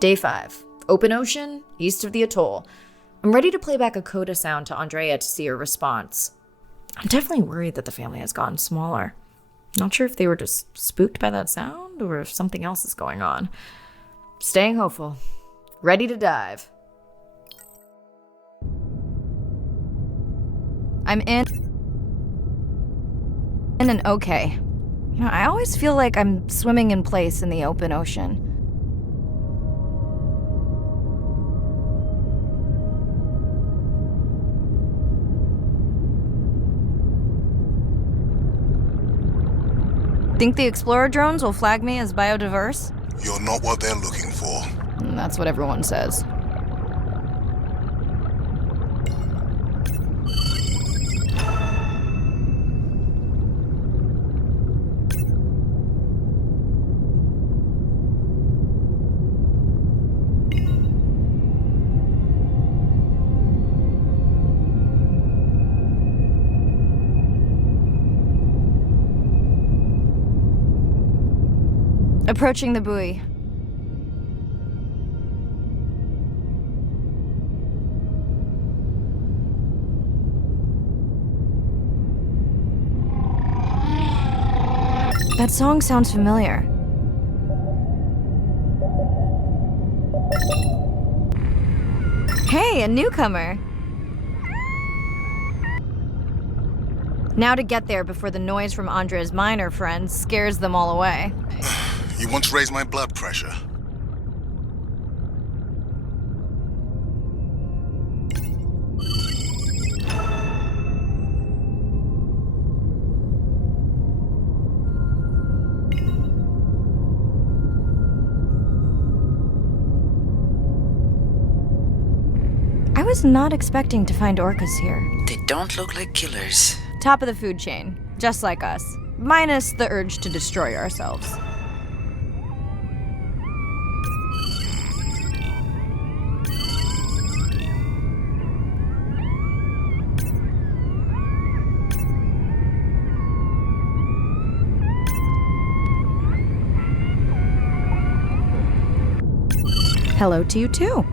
Day 5. Open ocean, east of the atoll. I'm ready to play back a coda sound to Andrea to see her response. I'm definitely worried that the family has gotten smaller. Not sure if they were just spooked by that sound or if something else is going on. Staying hopeful. Ready to dive. I'm in and okay. I always feel like I'm swimming in place in the open ocean. Think the Explorer drones will flag me as biodiverse? You're not what they're looking for. That's what everyone says. Approaching the buoy. That song sounds familiar. Hey, a newcomer! Now to get there before the noise from Andrea's miner friends scares them all away. You want to raise my blood pressure? I was not expecting to find orcas here. They don't look like killers. Top of the food chain, just like us. Minus the urge to destroy ourselves. Hello to you too.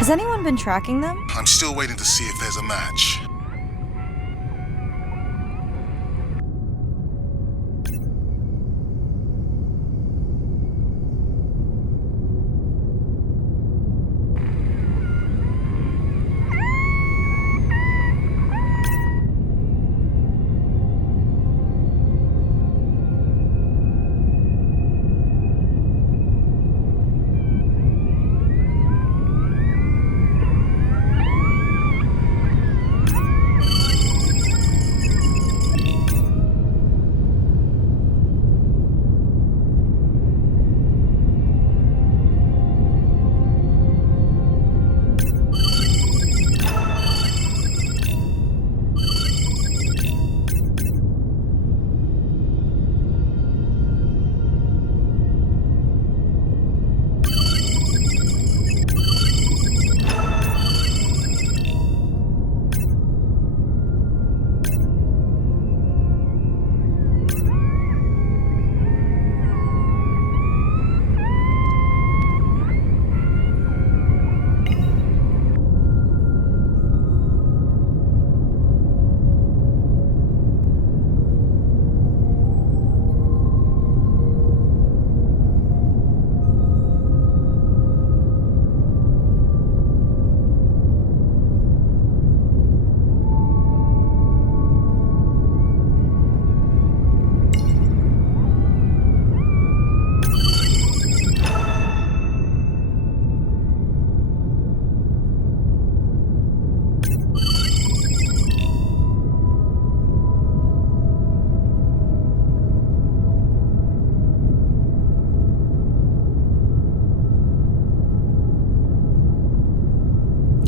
Has anyone been tracking them? I'm still waiting to see if there's a match.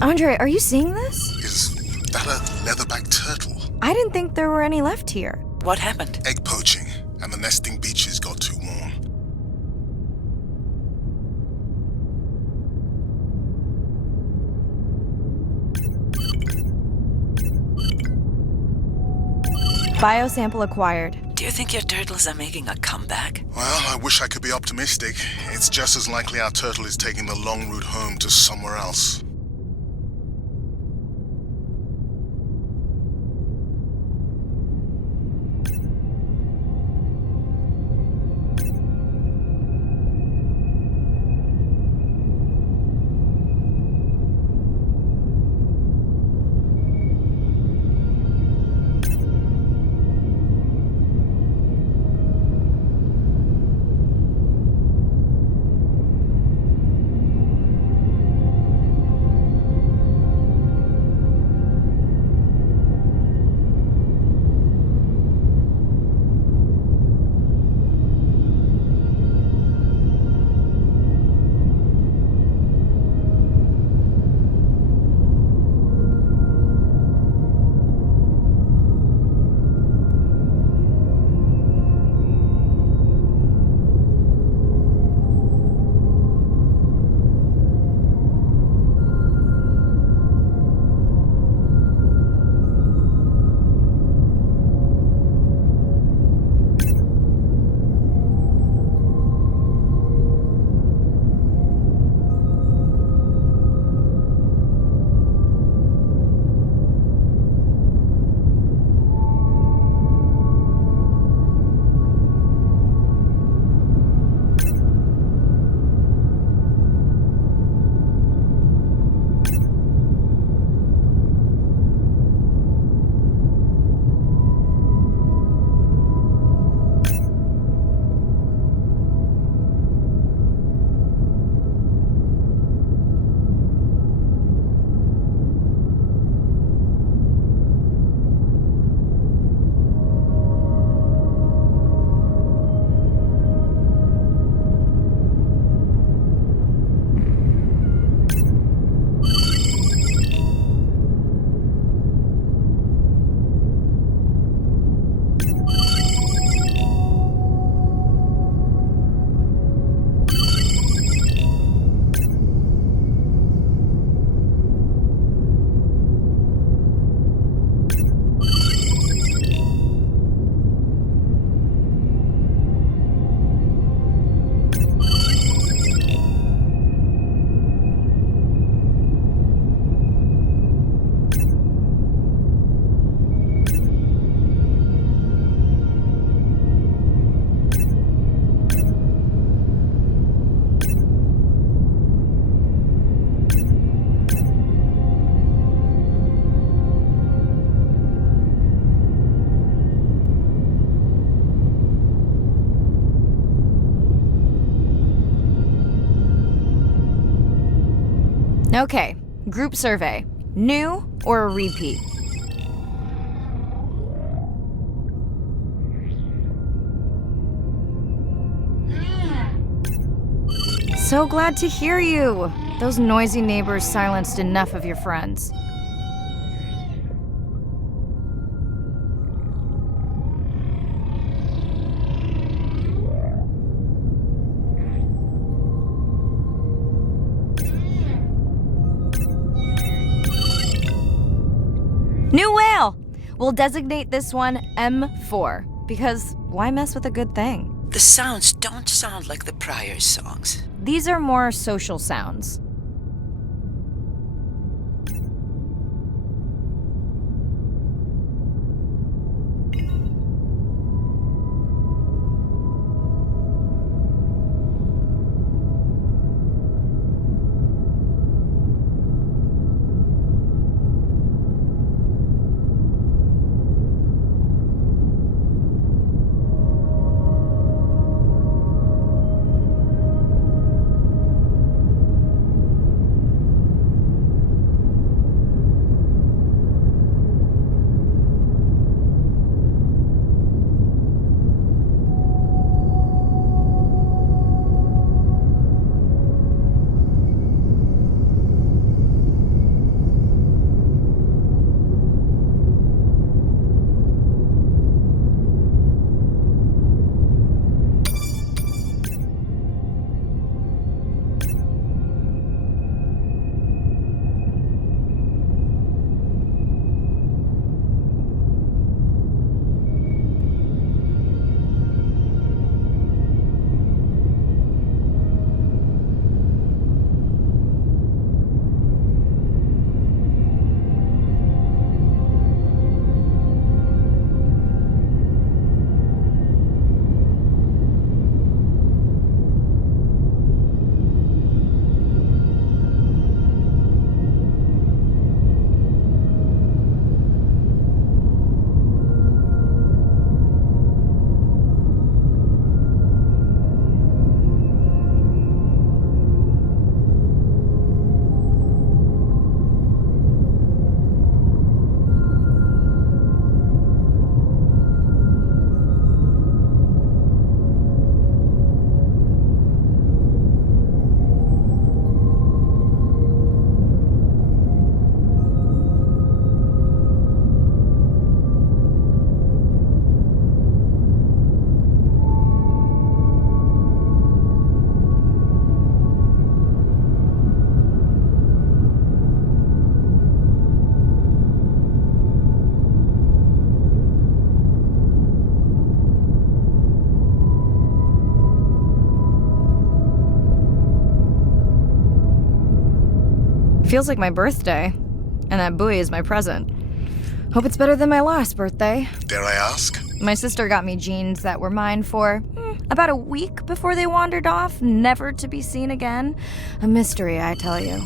Andre, are you seeing this? Is that a leatherback turtle? I didn't think there were any left here. What happened? Egg poaching, and the nesting beaches got too warm. Biosample acquired. Do you think your turtles are making a comeback? Well, I wish I could be optimistic. It's just as likely our turtle is taking the long route home to somewhere else. Okay, group survey. New or a repeat? So glad to hear you. Those noisy neighbors silenced enough of your friends. New whale! We'll designate this one M4, because why mess with a good thing? The sounds don't sound like the prior songs. These are more social sounds. Feels like my birthday, and that buoy is my present. Hope it's better than my last birthday. Dare I ask? My sister got me jeans that were mine for about a week before they wandered off, never to be seen again. A mystery, I tell you.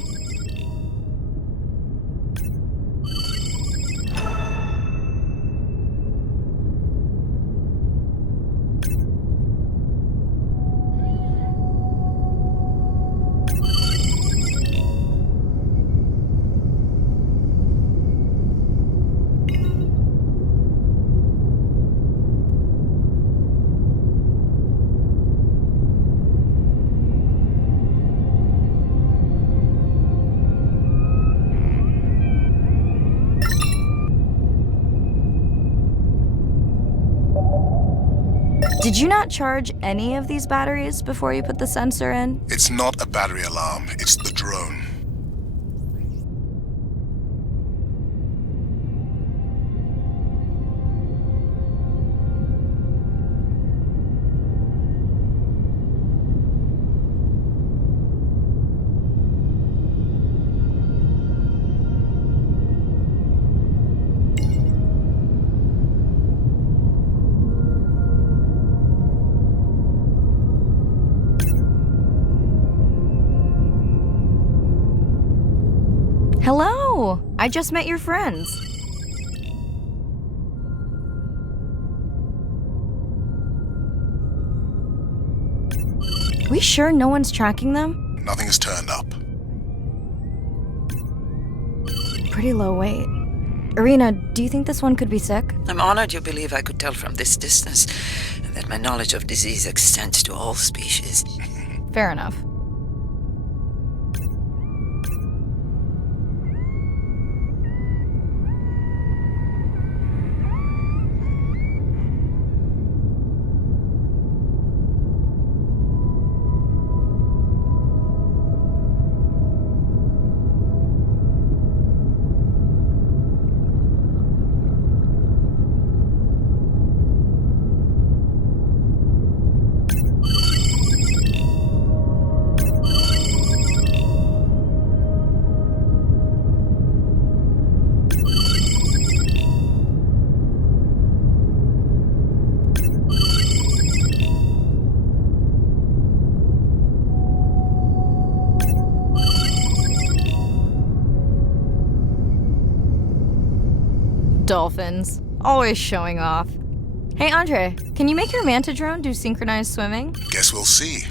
Did you not charge any of these batteries before you put the sensor in? It's not a battery alarm, it's the drone. Hello! I just met your friends. We sure no one's tracking them? Nothing has turned up. Pretty low weight. Irina, do you think this one could be sick? I'm honored you believe I could tell from this distance, and that my knowledge of disease extends to all species. Fair enough. Dolphins. Always showing off. Hey, Andre, can you make your manta drone do synchronized swimming? Guess we'll see.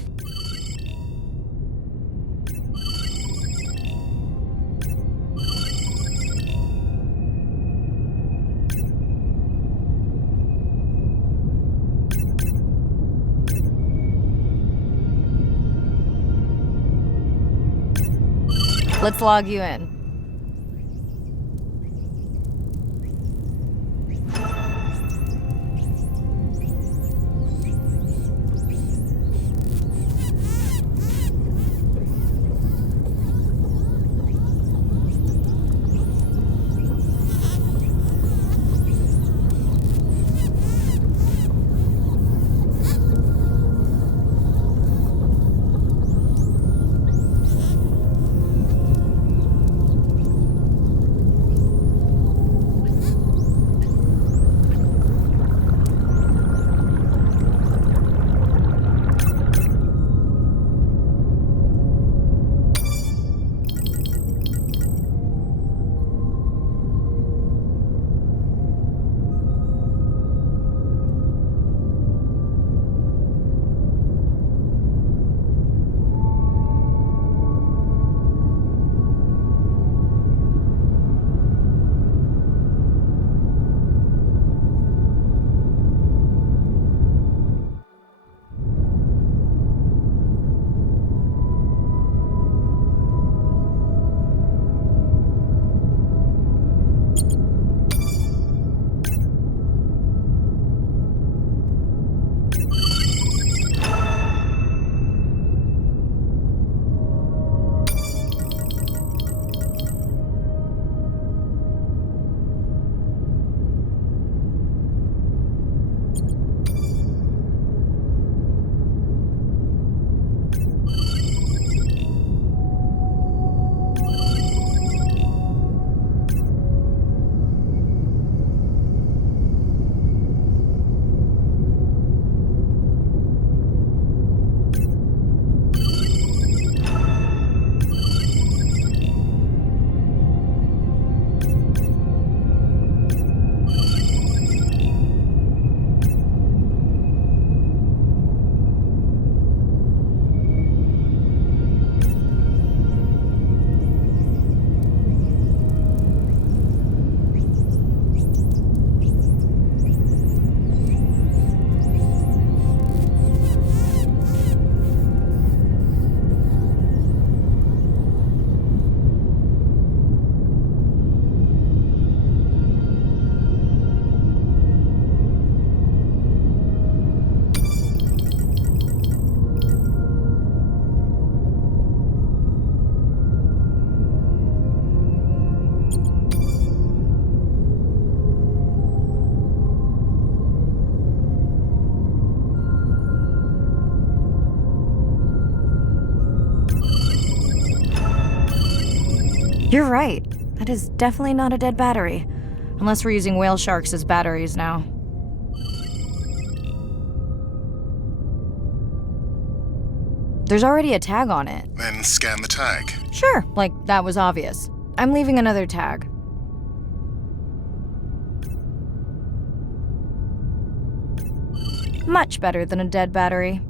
Let's log you in. You're right. That is definitely not a dead battery. Unless we're using whale sharks as batteries now. There's already a tag on it. Then scan the tag. Sure, like that was obvious. I'm leaving another tag. Much better than a dead battery.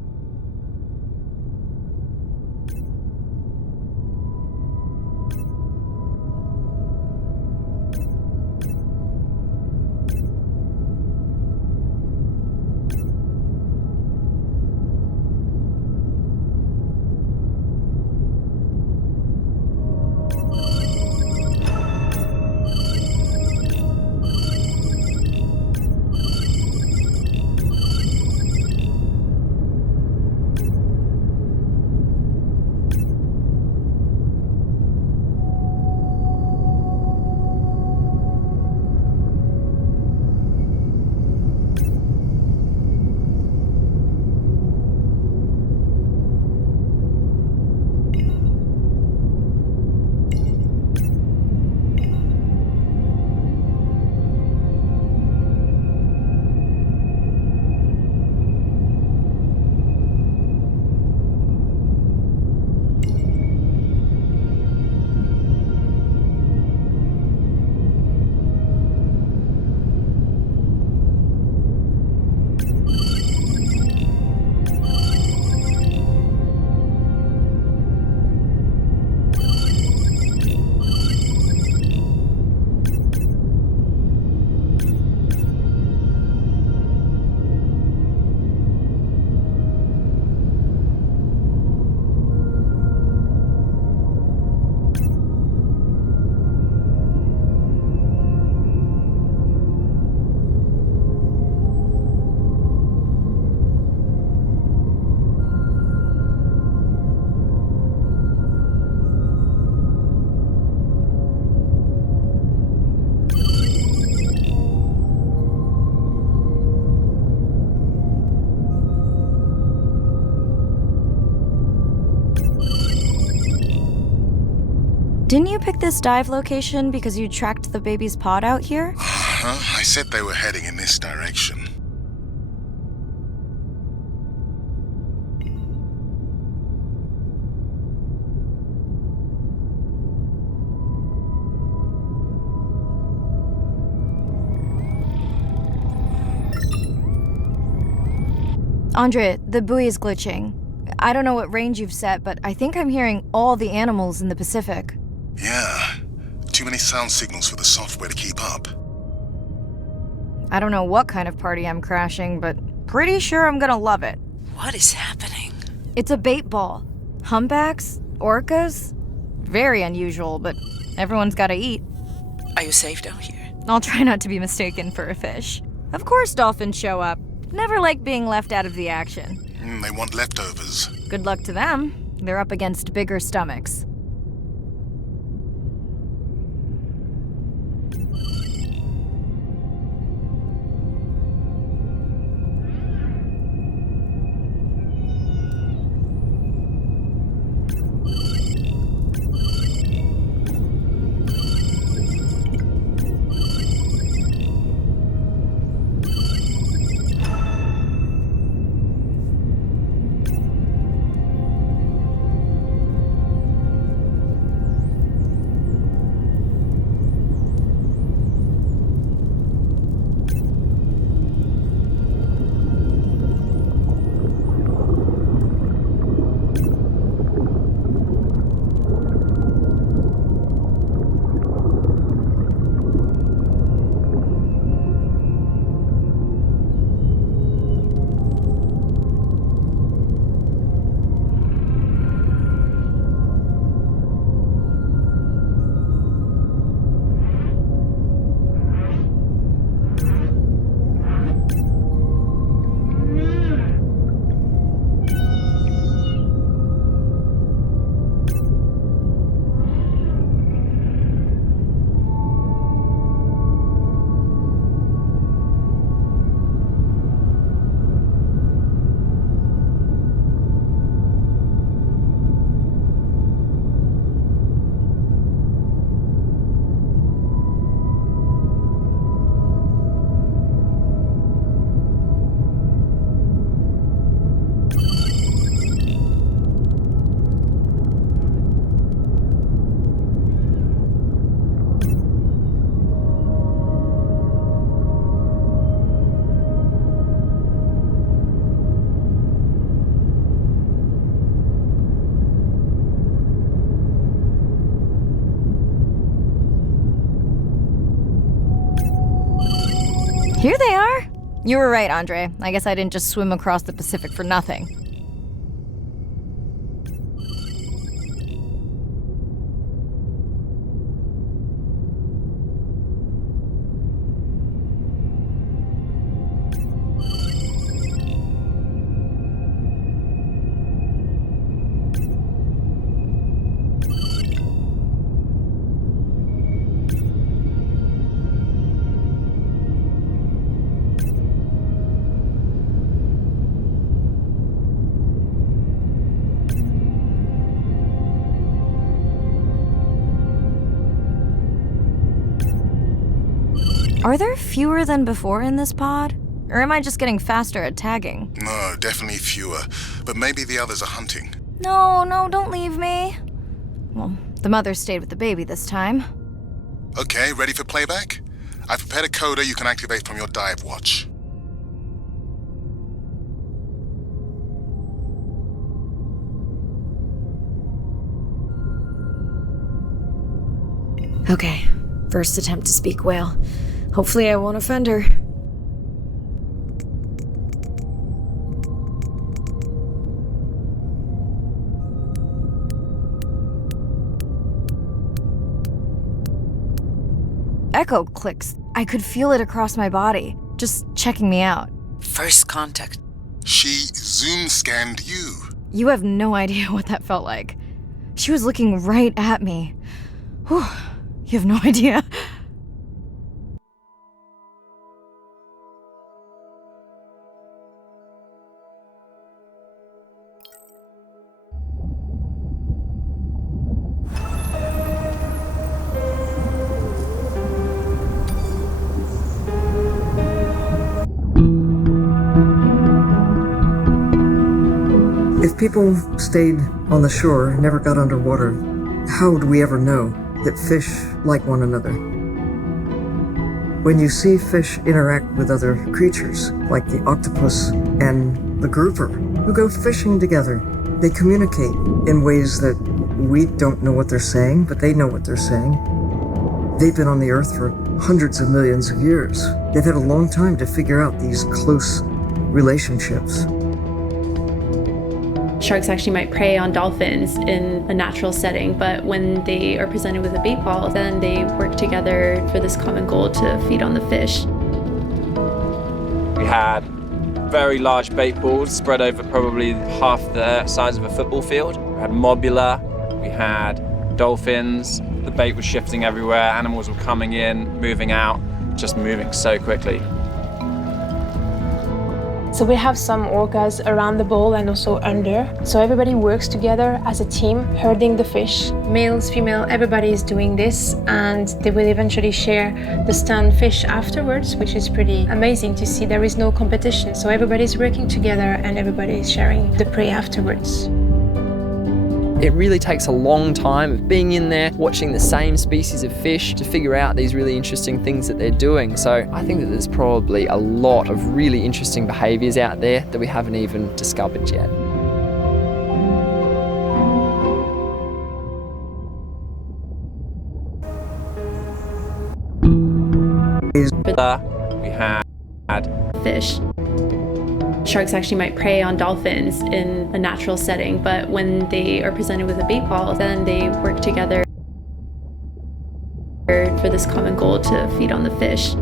Didn't you pick this dive location because you tracked the baby's pod out here? I said they were heading in this direction. Andre, the buoy is glitching. I don't know what range you've set, but I think I'm hearing all the animals in the Pacific. Yeah. Too many sound signals for the software to keep up. I don't know what kind of party I'm crashing, but pretty sure I'm gonna love it. What is happening? It's a bait ball. Humpbacks? Orcas? Very unusual, but everyone's gotta eat. Are you safe down here? I'll try not to be mistaken for a fish. Of course dolphins show up. Never like being left out of the action. They want leftovers. Good luck to them. They're up against bigger stomachs. Here they are! You were right, Andre. I guess I didn't just swim across the Pacific for nothing. Are there fewer than before in this pod? Or am I just getting faster at tagging? No, definitely fewer. But maybe the others are hunting. No, don't leave me. Well, the mother stayed with the baby this time. Okay, ready for playback? I've prepared a coder you can activate from your dive watch. Okay, first attempt to speak whale. Hopefully I won't offend her. Echo clicks. I could feel it across my body, just checking me out. First contact. She zoom scanned you. You have no idea what that felt like. She was looking right at me. Whew, you have no idea. If people stayed on the shore and never got underwater, how would we ever know that fish like one another? When you see fish interact with other creatures, like the octopus and the grouper, who go fishing together, they communicate in ways that we don't know what they're saying, but they know what they're saying. They've been on the Earth for hundreds of millions of years. They've had a long time to figure out these close relationships. Sharks actually might prey on dolphins in a natural setting, but when they are presented with a bait ball, then they work together for this common goal to feed on the fish. We had very large bait balls spread over probably half the size of a football field. We had mobula, we had dolphins, the bait was shifting everywhere, animals were coming in, moving out, just moving so quickly. So we have some orcas around the bowl and also under. So everybody works together as a team, herding the fish. Males, female, everybody is doing this, and they will eventually share the stunned fish afterwards, which is pretty amazing to see. There is no competition, so everybody's working together and everybody is sharing the prey afterwards. It really takes a long time of being in there, watching the same species of fish to figure out these really interesting things that they're doing. So I think that there's probably a lot of really interesting behaviours out there that we haven't even discovered yet. We had Fish. Sharks actually might prey on dolphins in a natural setting, but when they are presented with a bait ball, then they work together for this common goal to feed on the fish.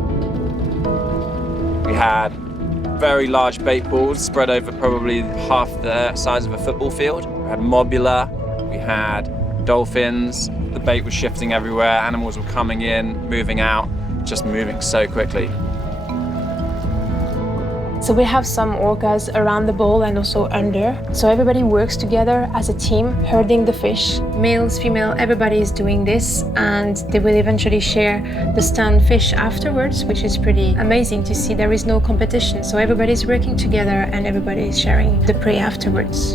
We had very large bait balls spread over probably half the size of a football field. We had mobula, we had dolphins, the bait was shifting everywhere, animals were coming in, moving out, just moving so quickly. So we have some orcas around the bowl and also under. So everybody works together as a team, herding the fish. Males, female, everybody is doing this, and they will eventually share the stunned fish afterwards, which is pretty amazing to see. There is no competition, so everybody's working together and everybody is sharing the prey afterwards.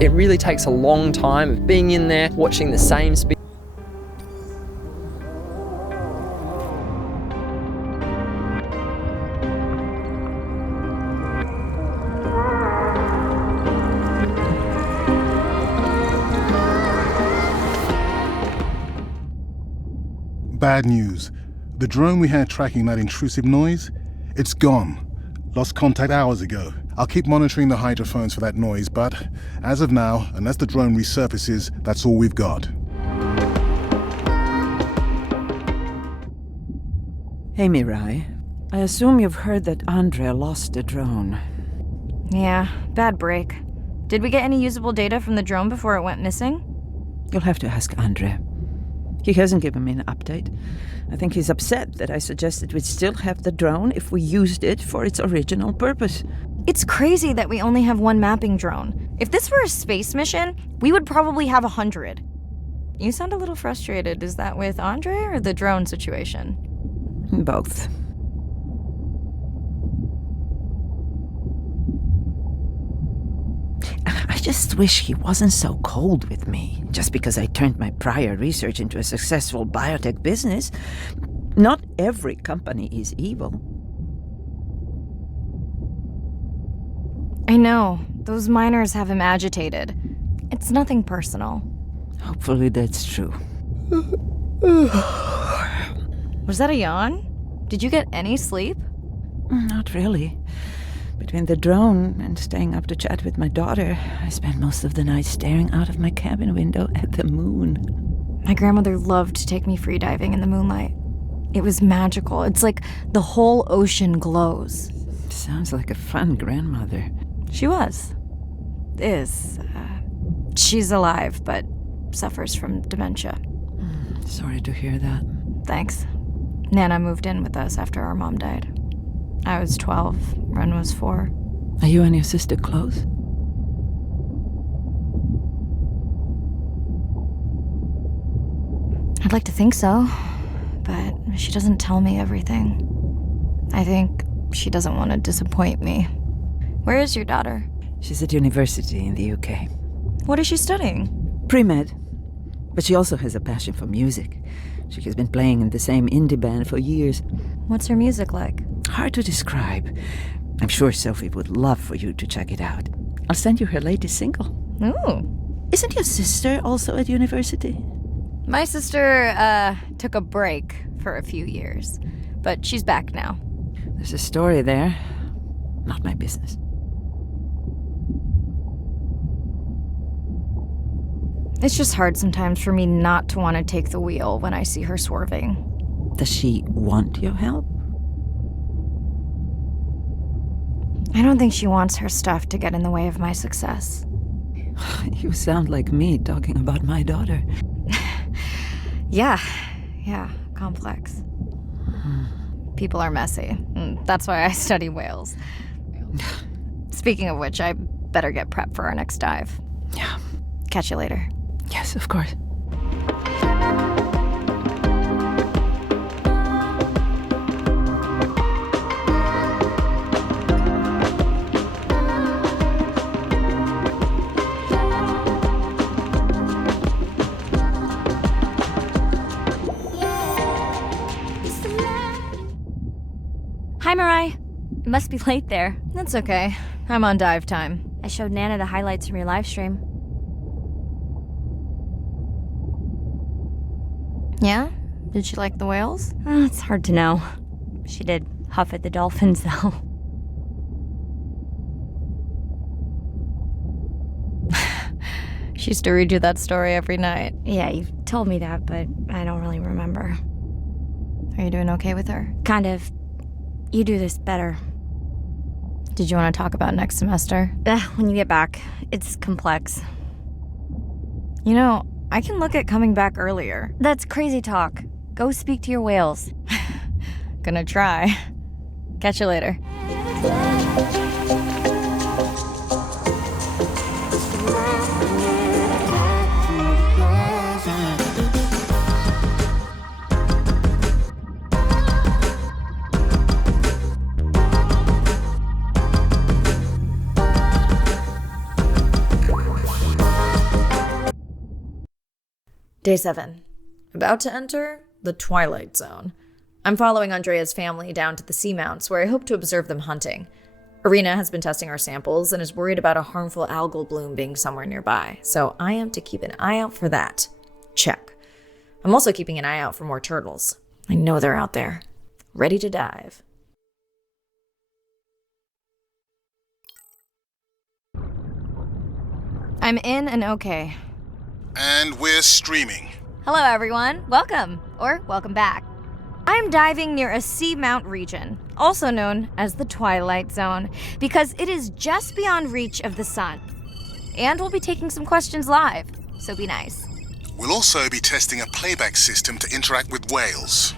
It really takes a long time of being in there, watching the same species. Bad news. The drone we had tracking that intrusive noise, it's gone. Lost contact hours ago. I'll keep monitoring the hydrophones for that noise, but as of now, unless the drone resurfaces, that's all we've got. Hey, Mirai. I assume you've heard that Andrea lost a drone. Yeah, bad break. Did we get any usable data from the drone before it went missing? You'll have to ask Andrea. He hasn't given me an update. I think he's upset that I suggested we'd still have the drone if we used it for its original purpose. It's crazy that we only have one mapping drone. If this were a space mission, we would probably have 100. You sound a little frustrated. Is that with Andre or the drone situation? Both. I just wish he wasn't so cold with me, just because I turned my prior research into a successful biotech business. Not every company is evil. I know. Those miners have him agitated. It's nothing personal. Hopefully that's true. Was that a yawn? Did you get any sleep? Not really. Between the drone and staying up to chat with my daughter, I spent most of the night staring out of my cabin window at the moon. My grandmother loved to take me free diving in the moonlight. It was magical. It's like the whole ocean glows. Sounds like a fun grandmother. She was. Is. She's alive, but suffers from dementia. Sorry to hear that. Thanks. Nana moved in with us after our mom died. I was 12, Ren was 4. Are you and your sister close? I'd like to think so, but she doesn't tell me everything. I think she doesn't want to disappoint me. Where is your daughter? She's at university in the UK. What is she studying? Pre-med. But she also has a passion for music. She has been playing in the same indie band for years. What's her music like? Hard to describe. I'm sure Sophie would love for you to check it out. I'll send you her latest single. Ooh. Isn't your sister also at university? My sister, took a break for a few years, but she's back now. There's a story there. Not my business. It's just hard sometimes for me not to want to take the wheel when I see her swerving. Does she want your help? I don't think she wants her stuff to get in the way of my success. You sound like me talking about my daughter. Yeah, complex. People are messy. That's why I study whales. Speaking of which, I better get prepped for our next dive. Yeah. Catch you later. Yes, of course. Hi, Mirai. It must be late there. That's okay. I'm on dive time. I showed Nana the highlights from your live stream. Yeah? Did she like the whales? It's hard to know. She did huff at the dolphins, though. She used to read you that story every night. Yeah, you've told me that, but I don't really remember. Are you doing okay with her? Kind of. You do this better. Did you want to talk about next semester? When you get back. It's complex. You know, I can look at coming back earlier. That's crazy talk. Go speak to your whales. Gonna try. Catch you later. Day 7. About to enter the Twilight Zone. I'm following Andrea's family down to the seamounts where I hope to observe them hunting. Irina has been testing our samples and is worried about a harmful algal bloom being somewhere nearby, so I am to keep an eye out for that. Check. I'm also keeping an eye out for more turtles. I know they're out there, ready to dive. I'm in and okay. And we're streaming. Hello, everyone. Welcome, or welcome back. I'm diving near a seamount region, also known as the Twilight Zone, because it is just beyond reach of the sun. And we'll be taking some questions live, so be nice. We'll also be testing a playback system to interact with whales.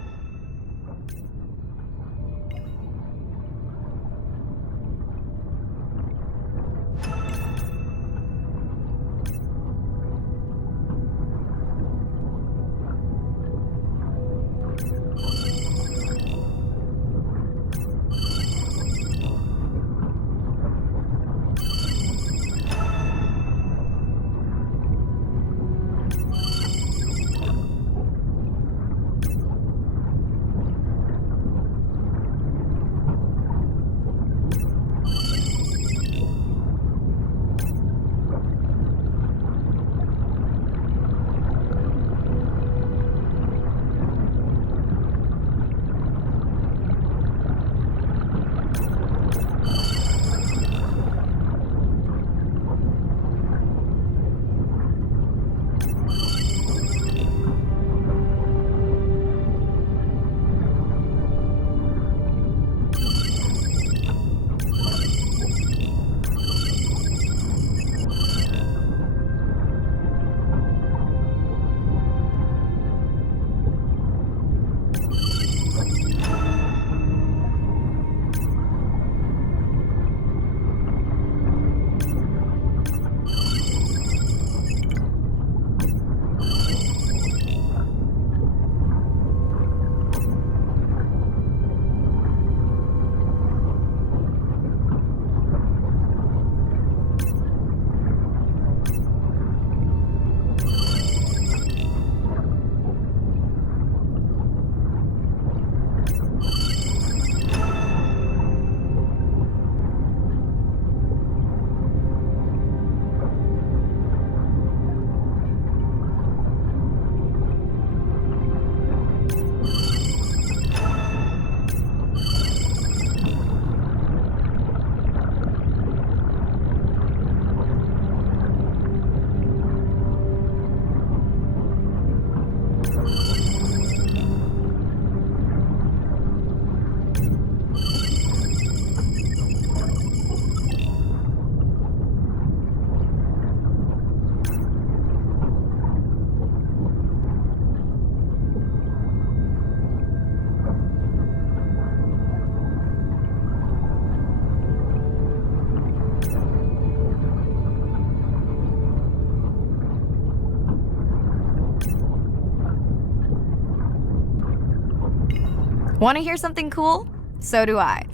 Want to hear something cool? So do I.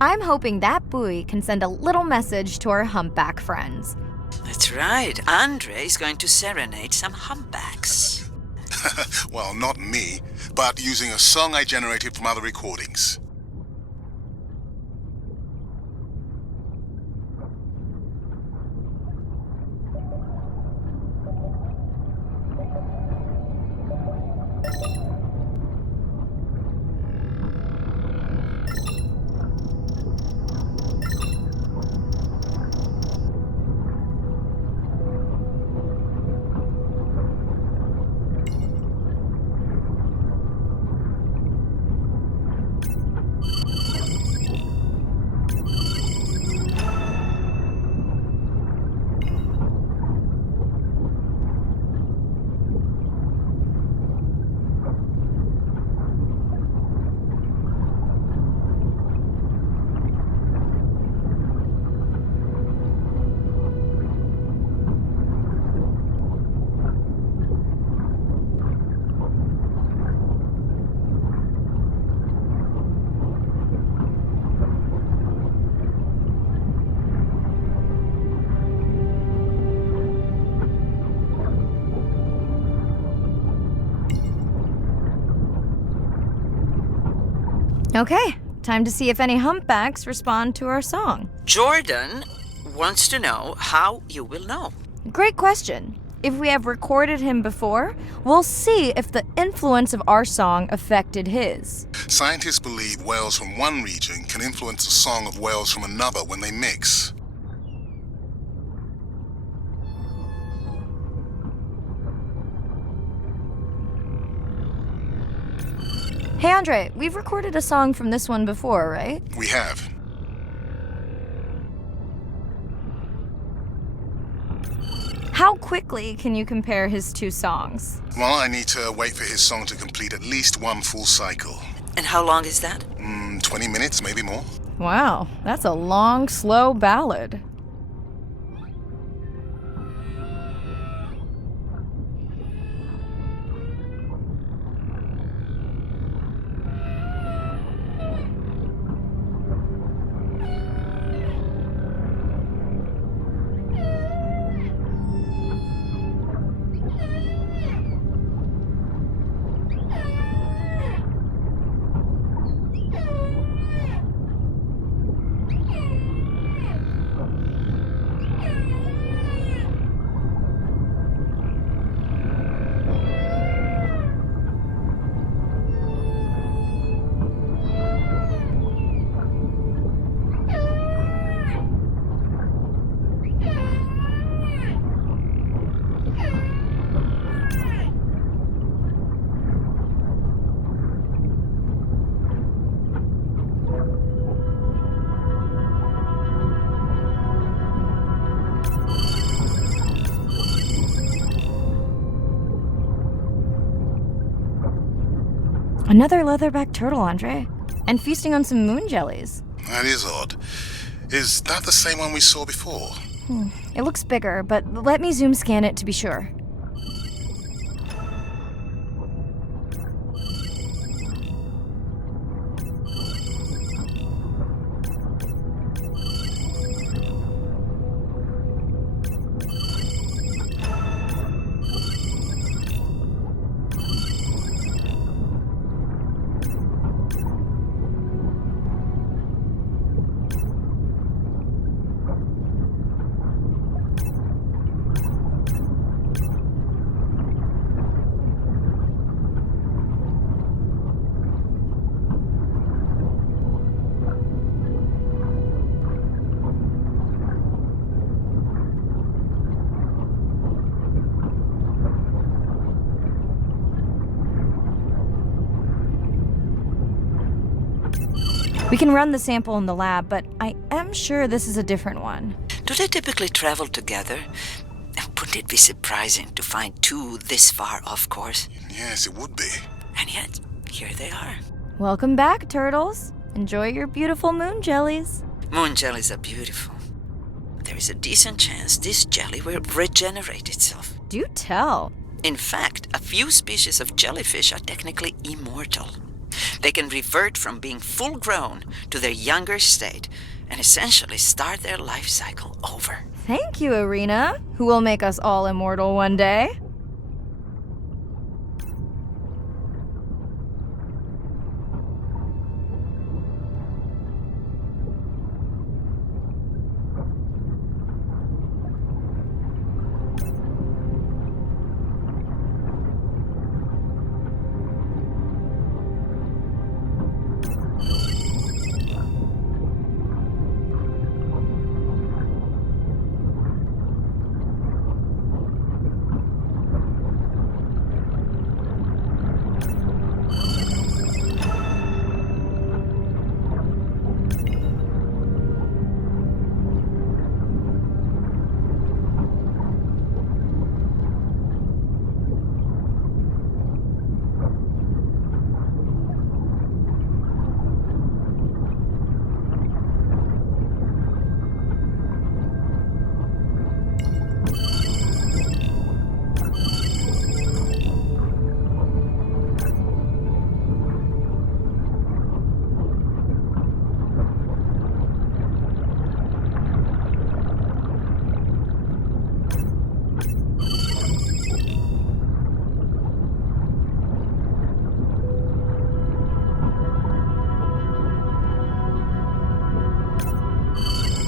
I'm hoping that buoy can send a little message to our humpback friends. That's right. Andre is going to serenade some humpbacks. Well, not me, but using a song I generated from other recordings. Okay, time to see if any humpbacks respond to our song. Jordan wants to know how you will know. Great question. if we have recorded him before, we'll see if the influence of our song affected his. Scientists believe whales from one region can influence the song of whales from another when they mix. Hey Andre, we've recorded a song from this one before, right? We have. How quickly can you compare his two songs? Well, I need to wait for his song to complete at least one full cycle. And how long is that? 20 minutes, maybe more. Wow, that's a long, slow ballad. Another leatherback turtle, Andre. And feasting on some moon jellies. That is odd. Is that the same one we saw before? It looks bigger, but let me zoom scan it to be sure. We can run the sample in the lab, but I am sure this is a different one. Do they typically travel together? Wouldn't it be surprising to find two this far off course? Yes, it would be. And yet, here they are. Welcome back, turtles. Enjoy your beautiful moon jellies. Moon jellies are beautiful. There is a decent chance this jelly will regenerate itself. Do tell. In fact, a few species of jellyfish are technically immortal. They can revert from being full grown to their younger state and essentially start their life cycle over. Thank you, Irina, who will make us all immortal one day.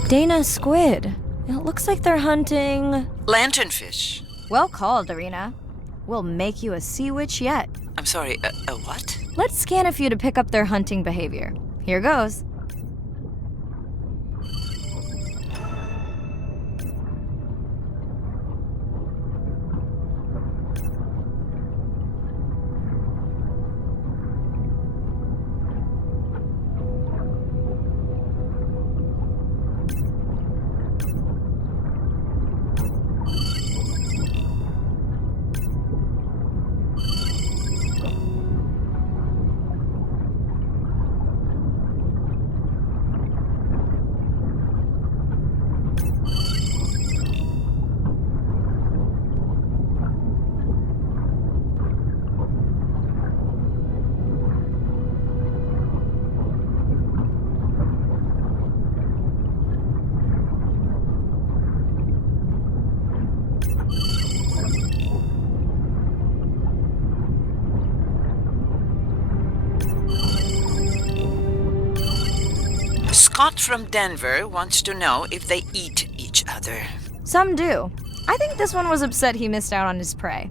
Dana, squid. It looks like they're hunting... Lanternfish. Well called, Arena. We'll make you a sea witch yet. I'm sorry, a what? Let's scan a few to pick up their hunting behavior. Here goes. Scott from Denver wants to know if they eat each other. Some do. I think this one was upset he missed out on his prey.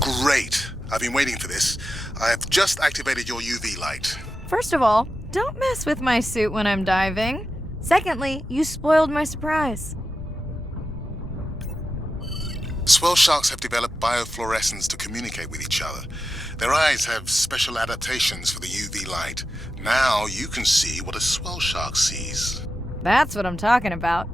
Great. I've been waiting for this. I have just activated your UV light. First of all, don't mess with my suit when I'm diving. Secondly, you spoiled my surprise. Swell sharks have developed biofluorescence to communicate with each other. Their eyes have special adaptations for the UV light. Now you can see what a swell shark sees. That's what I'm talking about.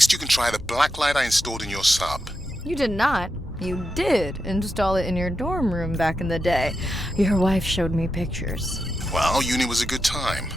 Next, you can try the black light I installed in your sub. You did not. You did install it in your dorm room back in the day. Your wife showed me pictures. Well, uni was a good time.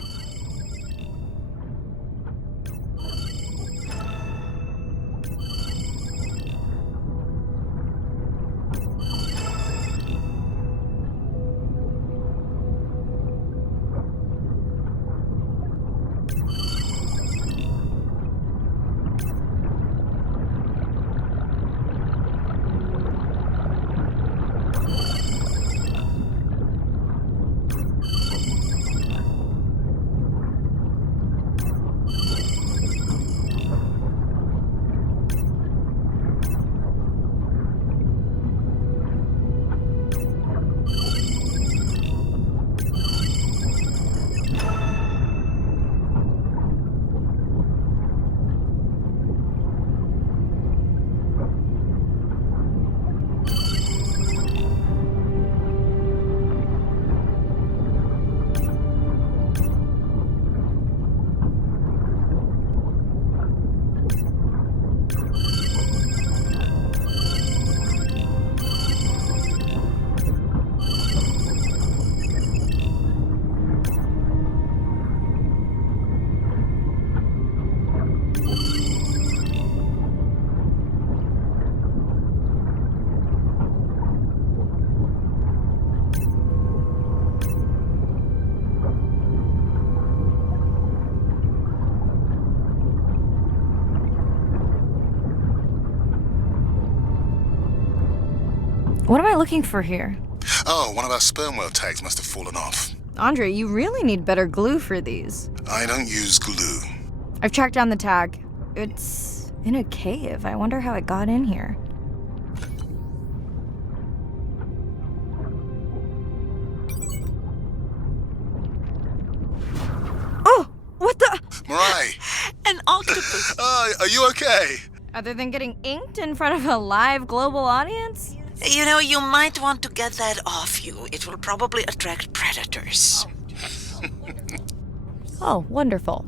What am I looking for here? Oh, one of our sperm whale tags must have fallen off. Andre, you really need better glue for these. I don't use glue. I've tracked down the tag. It's in a cave. I wonder how it got in here. Oh! What the? Mirai! An octopus! Are you okay? Other than getting inked in front of a live global audience? You know, you might want to get that off you. It will probably attract predators. Oh, wonderful.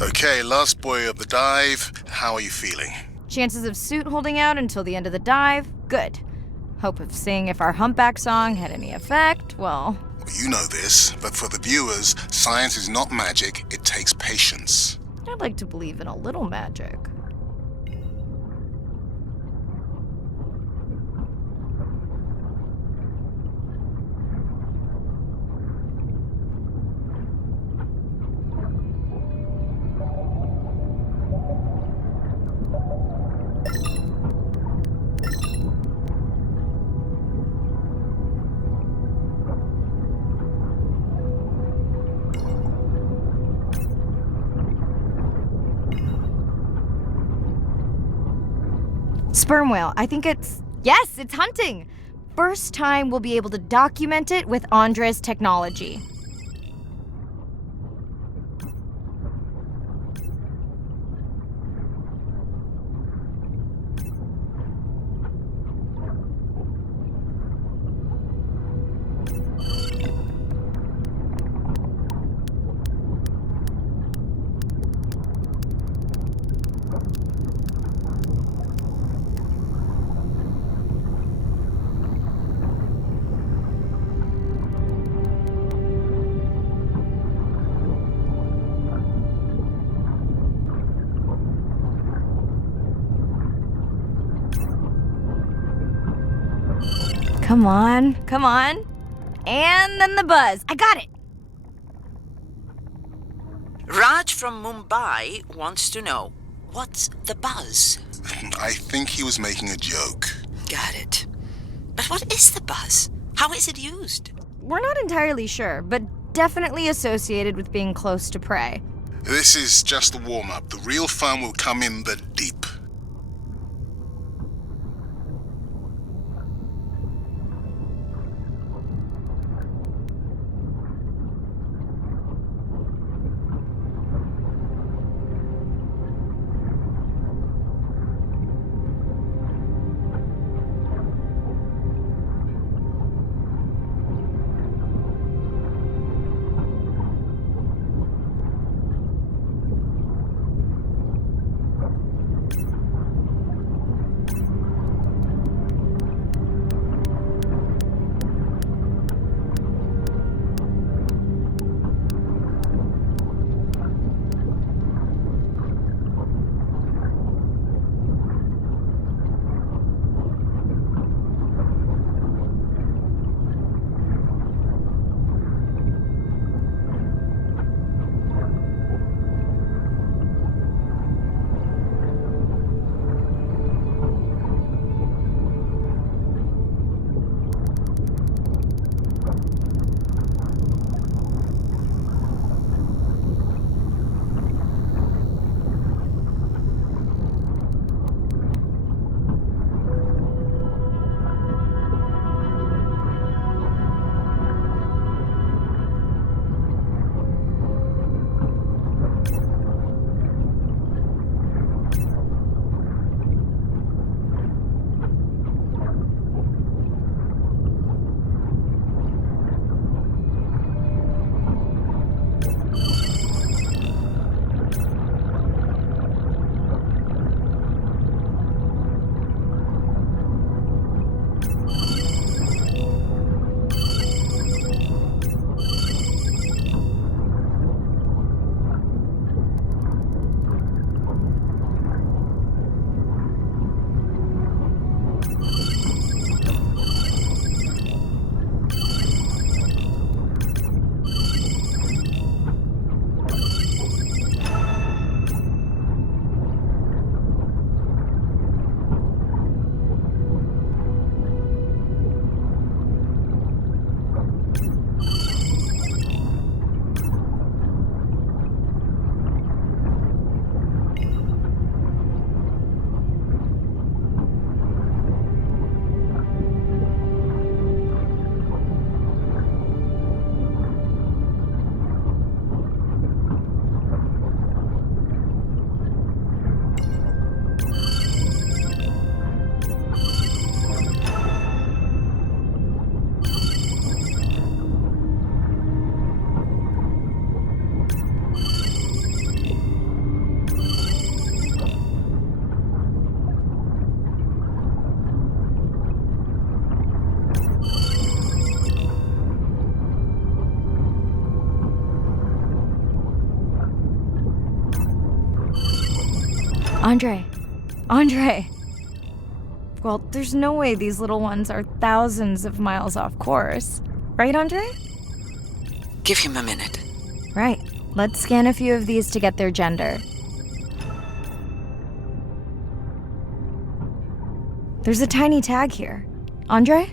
Okay, last buoy of the dive. How are you feeling? Chances of suit holding out until the end of the dive? Good. Hope of seeing if our humpback song had any effect? Well... You know this, but for the viewers, science is not magic, it takes patience. I'd like to believe in a little magic. Sperm whale. I think it's... Yes, it's hunting! First time we'll be able to document it with Andre's technology. Come on, come on. And then the buzz. I got it. Raj from Mumbai wants to know, what's the buzz? I think he was making a joke. Got it. But what is the buzz? How is it used? We're not entirely sure, but definitely associated with being close to prey. This is just the warm-up. The real fun will come in the deep. Andre! Well, there's no way these little ones are thousands of miles off course. Right, Andre? Give him a minute. Right. Let's scan a few of these to get their gender. There's a tiny tag here. Andre?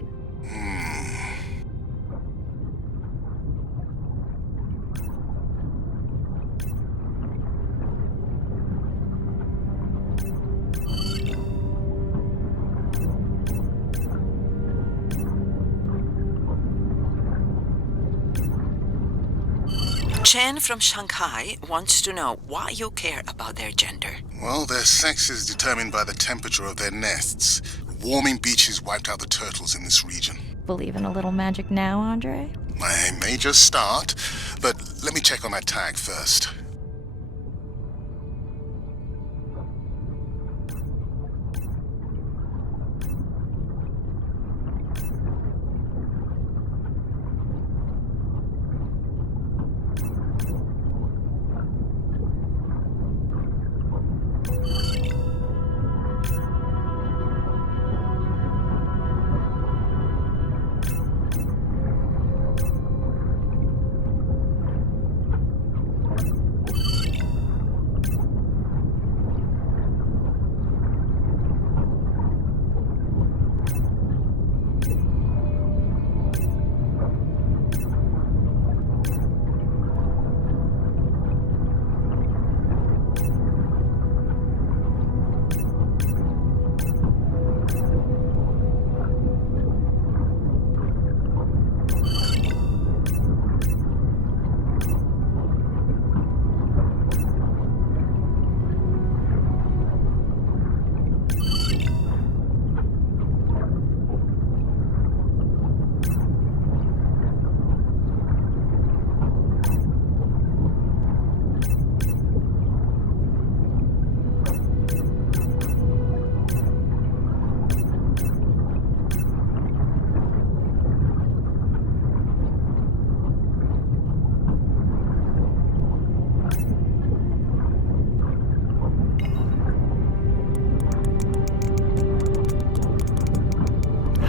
Chen from Shanghai wants to know why you care about their gender. Well, their sex is determined by the temperature of their nests. Warming beaches wiped out the turtles in this region. Believe in a little magic now, Andre? I may just start, but let me check on that tag first.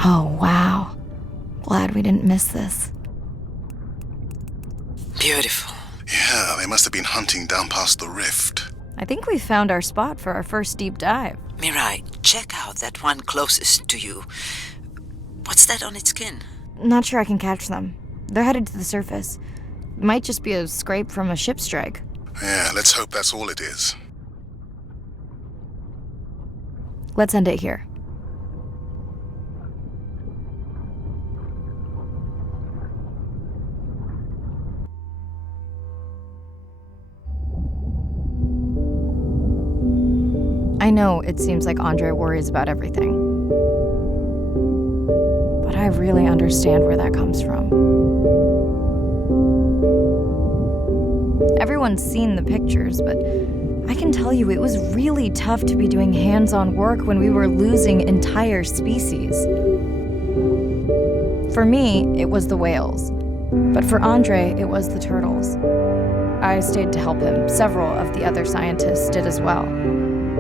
Oh, wow. Glad we didn't miss this. Beautiful. Yeah, they must have been hunting down past the rift. I think we found our spot for our first deep dive. Mirai, check out that one closest to you. What's that on its skin? Not sure I can catch them. They're headed to the surface. Might just be a scrape from a ship strike. Yeah, let's hope that's all it is. Let's end it here. I know it seems like Andre worries about everything. But I really understand where that comes from. Everyone's seen the pictures, but I can tell you it was really tough to be doing hands-on work when we were losing entire species. For me, it was the whales. But for Andre, it was the turtles. I stayed to help him. Several of the other scientists did as well.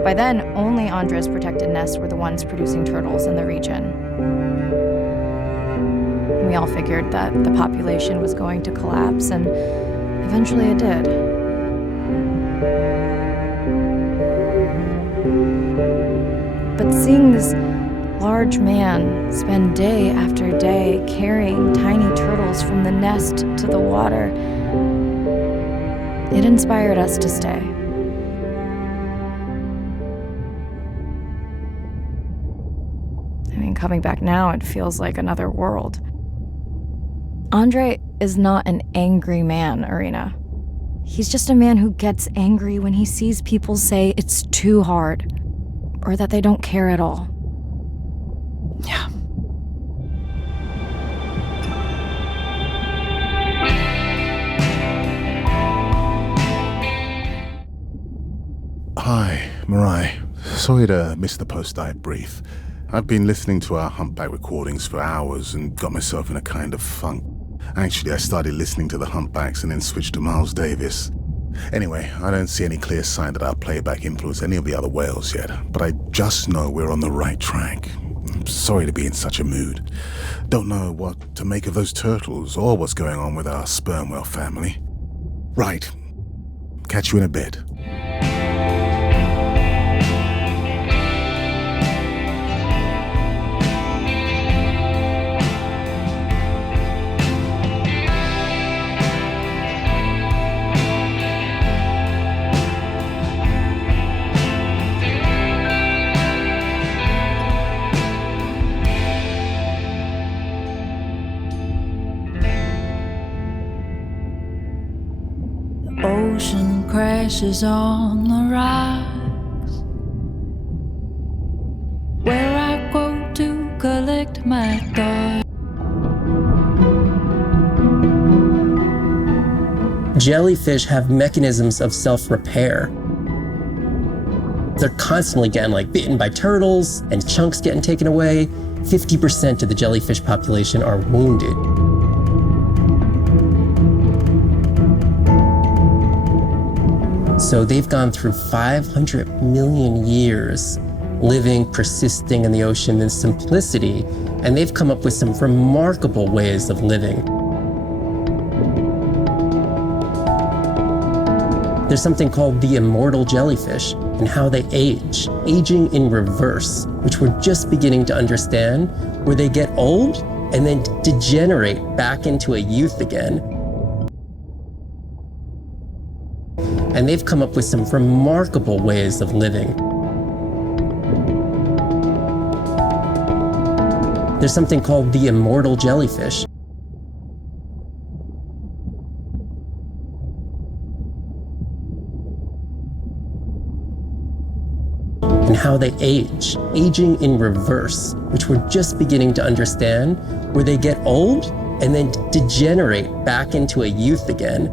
By then, only Andre's protected nests were the ones producing turtles in the region. We all figured that the population was going to collapse, and eventually it did. But seeing this large man spend day after day carrying tiny turtles from the nest to the water, it inspired us to stay. Coming back now, it feels like another world. Andre is not an angry man, Irina. He's just a man who gets angry when he sees people say it's too hard, or that they don't care at all. Yeah. Hi, Mirai. Sorry to miss the post-dive brief. I've been listening to our humpback recordings for hours and got myself in a kind of funk. Actually, I started listening to the humpbacks and then switched to Miles Davis. Anyway, I don't see any clear sign that our playback influenced any of the other whales yet, but I just know we're on the right track. I'm sorry to be in such a mood. Don't know what to make of those turtles or what's going on with our sperm whale family. Right. Catch you in a bit. Ocean crashes on the rocks, where I go to collect my thoughts. Jellyfish have mechanisms of self-repair. They're constantly getting bitten by turtles and chunks getting taken away. 50% of the jellyfish population are wounded. So they've gone through 500 million years living, persisting in the ocean in simplicity, and they've come up with some remarkable ways of living. There's something called the immortal jellyfish and how they age, aging in reverse, which we're just beginning to understand, where they get old and then degenerate back into a youth again. And they've come up with some remarkable ways of living. There's something called the immortal jellyfish. And how they age, aging in reverse, which we're just beginning to understand, where they get old and then degenerate back into a youth again.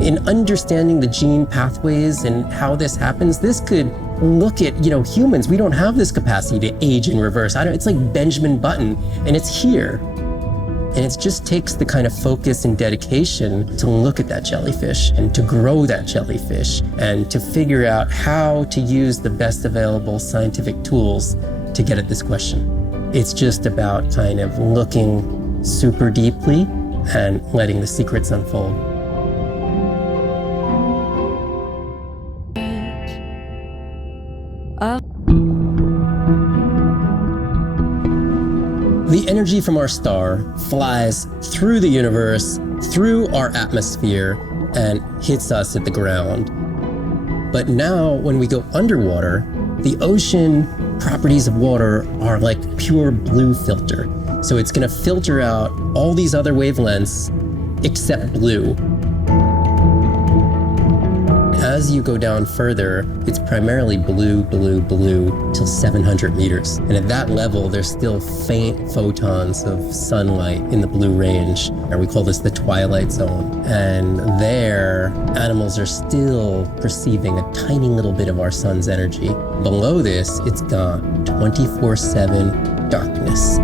In understanding the gene pathways and how this happens, this could look at, humans. We don't have this capacity to age in reverse. It's like Benjamin Button, and it's here. And it just takes the kind of focus and dedication to look at that jellyfish and to grow that jellyfish and to figure out how to use the best available scientific tools to get at this question. It's just about kind of looking super deeply and letting the secrets unfold. The energy from our star flies through the universe, through our atmosphere, and hits us at the ground. But now, when we go underwater, the ocean properties of water are like pure blue filter. So it's going to filter out all these other wavelengths except blue. As you go down further, it's primarily blue, blue, blue till 700 meters. And at that level, there's still faint photons of sunlight in the blue range. And we call this the twilight zone. And there, animals are still perceiving a tiny little bit of our sun's energy. Below this, it's gone. 24/7 darkness.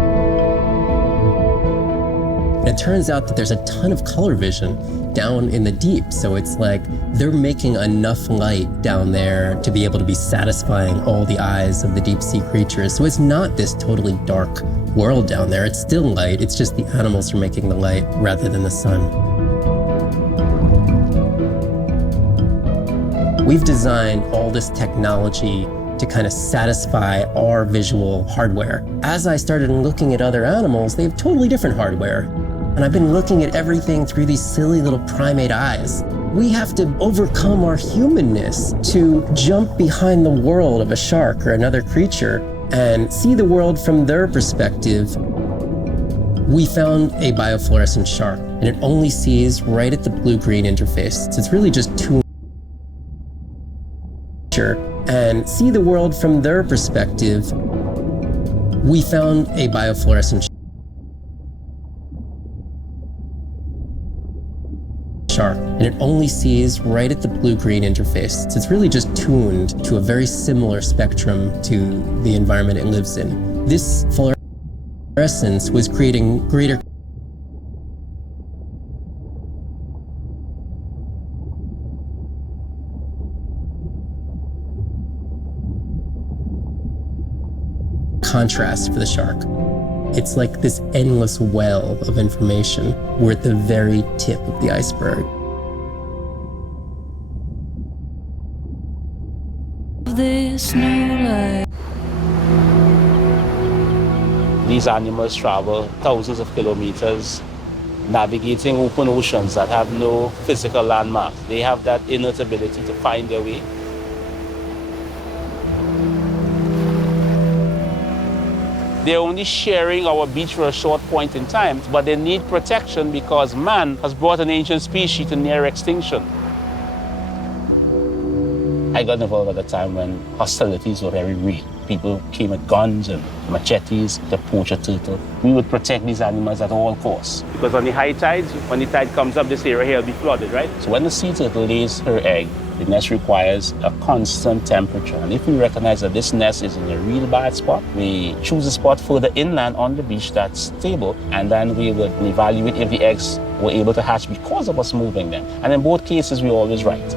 And it turns out that there's a ton of color vision down in the deep. So it's like they're making enough light down there to be able to be satisfying all the eyes of the deep sea creatures. So it's not this totally dark world down there. It's still light. It's just the animals are making the light rather than the sun. We've designed all this technology to kind of satisfy our visual hardware. As I started looking at other animals, they have totally different hardware. And I've been looking at everything through these silly little primate eyes. We have to overcome our humanness to jump behind the world of a shark or another creature and see the world from their perspective. We found a biofluorescent shark, and it only sees right at the blue-green interface. So it's really just two and see the world from their perspective. We found a biofluorescent shark, and it only sees right at the blue-green interface. So it's really just tuned to a very similar spectrum to the environment it lives in. This fluorescence was creating greater contrast for the shark. It's like this endless well of information. We're at the very tip of the iceberg. This new life. These animals travel thousands of kilometers, navigating open oceans that have no physical landmarks. They have that innate ability to find their way. They're only sharing our beach for a short point in time, but they need protection because man has brought an ancient species to near extinction. I got involved at a time when hostilities were very real. People came with guns and machetes to poach a turtle. We would protect these animals at all costs. Because on the high tides, when the tide comes up, this area here will be flooded, right? So when the sea turtle lays her egg, the nest requires a constant temperature. And if we recognize that this nest is in a real bad spot, we choose a spot further inland on the beach that's stable, and then we would evaluate if the eggs were able to hatch because of us moving them. And in both cases, we're always right.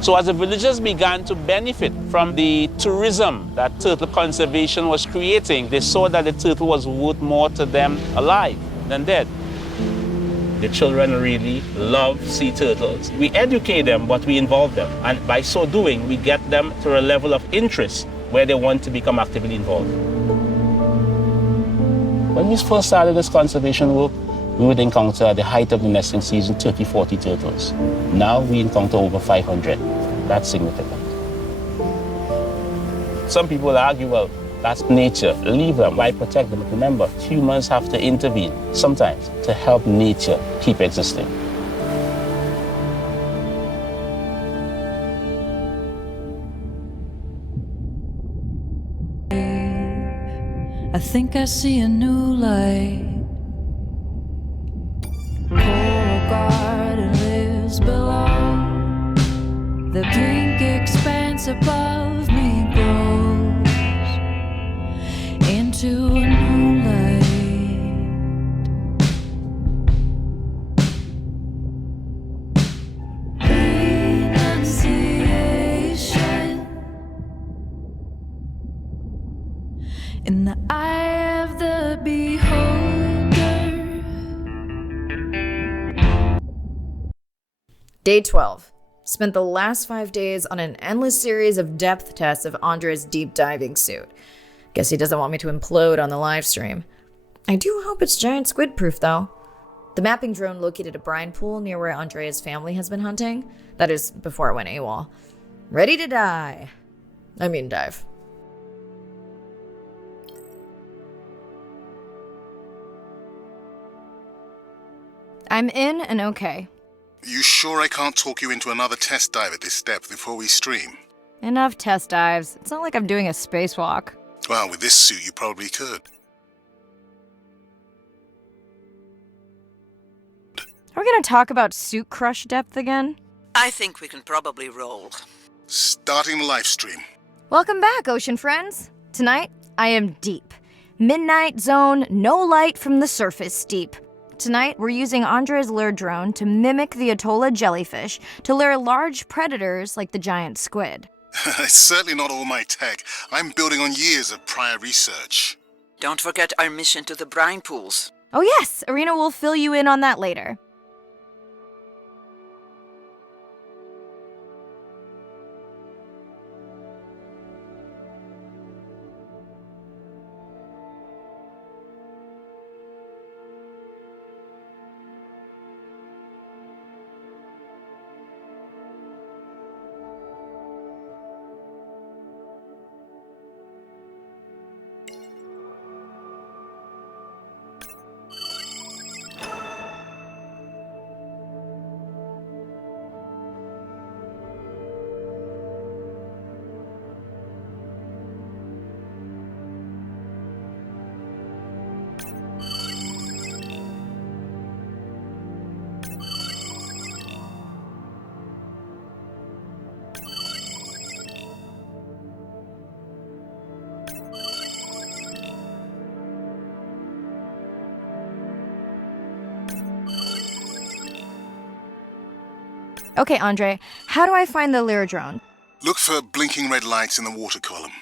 So as the villagers began to benefit from the tourism that turtle conservation was creating, they saw that the turtle was worth more to them alive than dead. The children really love sea turtles. We educate them, but we involve them. And by so doing, we get them to a level of interest where they want to become actively involved. When we first started this conservation work, we would encounter at the height of the nesting season 30, 40 turtles. Now we encounter over 500. That's significant. Some people argue, well, that's nature. Leave them. Why protect them? But remember, humans have to intervene sometimes to help nature keep existing. I think I see a new light. Coral garden lives below. The pink expanse above me grows into a new light. Renunciation in the eye of the beholder. Day 12. Spent the last 5 days on an endless series of depth tests of Andre's deep diving suit. Guess he doesn't want me to implode on the live stream. I do hope it's giant squid proof though. The mapping drone located a brine pool near where Andrea's family has been hunting. That is before it went AWOL. Ready to dive. I'm in and okay. You sure I can't talk you into another test dive at this depth before we stream? Enough test dives. It's not like I'm doing a spacewalk. Well, with this suit you probably could. Are we gonna talk about suit crush depth again? I think we can probably roll. Starting the live stream. Welcome back, ocean friends. Tonight, I am deep. Midnight zone, no light from the surface deep. Tonight, we're using Andre's lure drone to mimic the Atolla jellyfish to lure large predators like the giant squid. It's certainly not all my tech. I'm building on years of prior research. Don't forget our mission to the brine pools. Oh yes, Arena will fill you in on that later. Okay, Andre, how do I find the lure drone? Look for blinking red lights in the water column.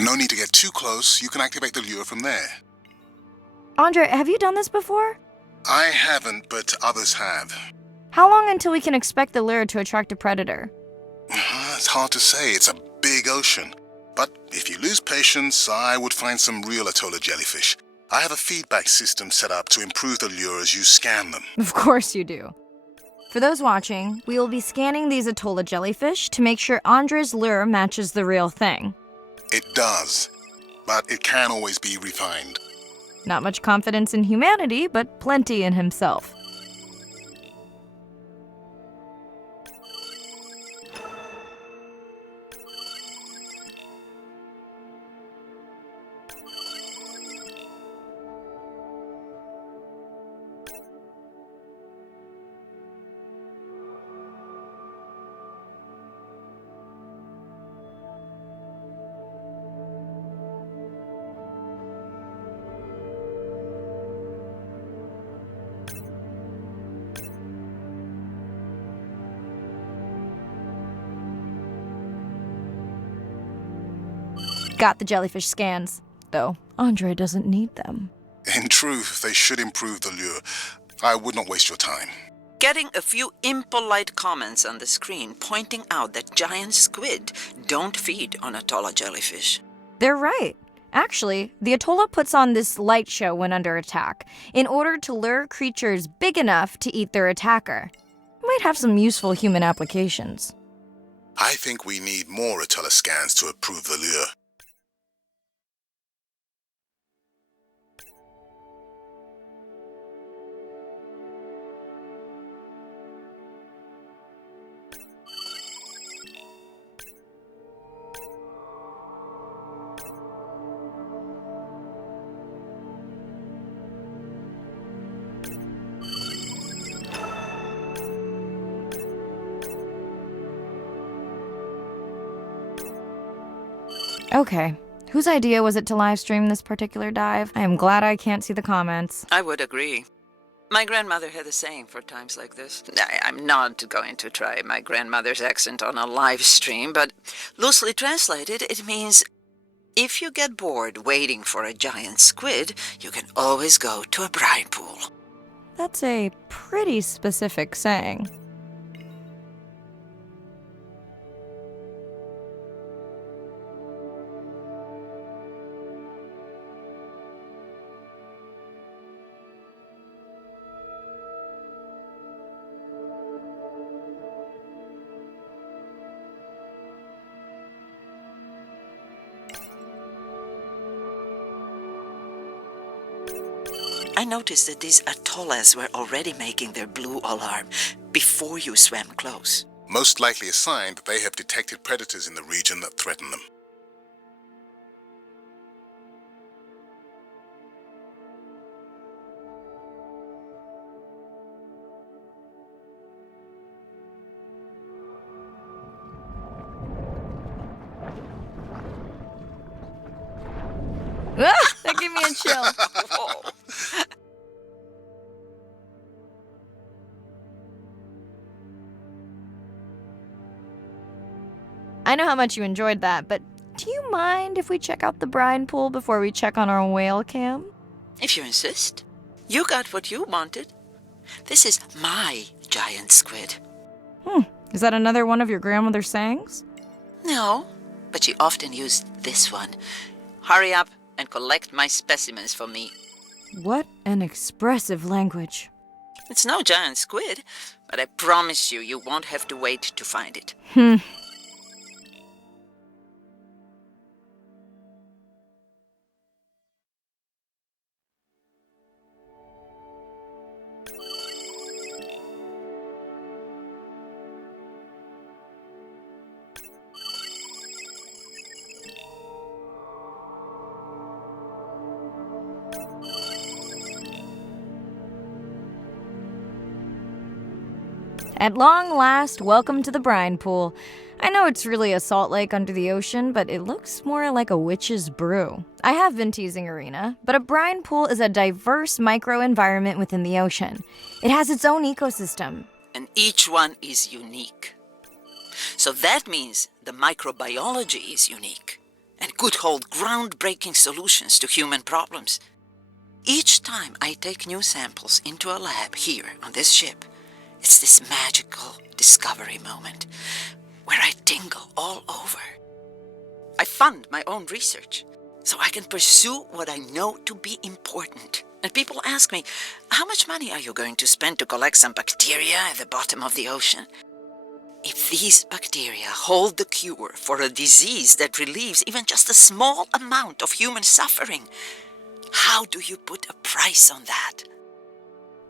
No need to get too close. You can activate the lure from there. Andre, have you done this before? I haven't, but others have. How long until we can expect the lure to attract a predator? It's hard to say. It's a big ocean. But if you lose patience, I would find some real Atolla jellyfish. I have a feedback system set up to improve the lure as you scan them. Of course you do. For those watching, we will be scanning these Atolla jellyfish to make sure Andre's lure matches the real thing. It does, but it can always be refined. Not much confidence in humanity, but plenty in himself. Got the jellyfish scans, though Andre doesn't need them. In truth, they should improve the lure. I would not waste your time. Getting a few impolite comments on the screen pointing out that giant squid don't feed on Atolla jellyfish. They're right. Actually, the Atolla puts on this light show when under attack, in order to lure creatures big enough to eat their attacker. Might have some useful human applications. I think we need more Atolla scans to approve the lure. Okay, whose idea was it to live stream this particular dive? I am glad I can't see the comments. I would agree. My grandmother had a saying for times like this. I'm not going to try my grandmother's accent on a live stream, but loosely translated, it means if you get bored waiting for a giant squid, you can always go to a brine pool. That's a pretty specific saying. I noticed that these atollas were already making their blue alarm before you swam close. Most likely a sign that they have detected predators in the region that threaten them. That gave me a chill. Whoa. I know how much you enjoyed that, but do you mind if we check out the brine pool before we check on our whale cam? If you insist. You got what you wanted. This is my giant squid. Is that another one of your grandmother's sayings? No, but she often used this one. Hurry up and collect my specimens for me. What an expressive language. It's no giant squid, but I promise you, you won't have to wait to find it. At long last, welcome to the brine pool. I know it's really a salt lake under the ocean, but it looks more like a witch's brew. I have been teasing Arena, but a brine pool is a diverse microenvironment within the ocean. It has its own ecosystem. And each one is unique. So that means the microbiology is unique and could hold groundbreaking solutions to human problems. Each time I take new samples into a lab here on this ship, it's this magical discovery moment where I tingle all over. I fund my own research so I can pursue what I know to be important. And people ask me, how much money are you going to spend to collect some bacteria at the bottom of the ocean? If these bacteria hold the cure for a disease that relieves even just a small amount of human suffering, how do you put a price on that?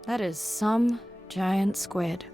That is some giant squid.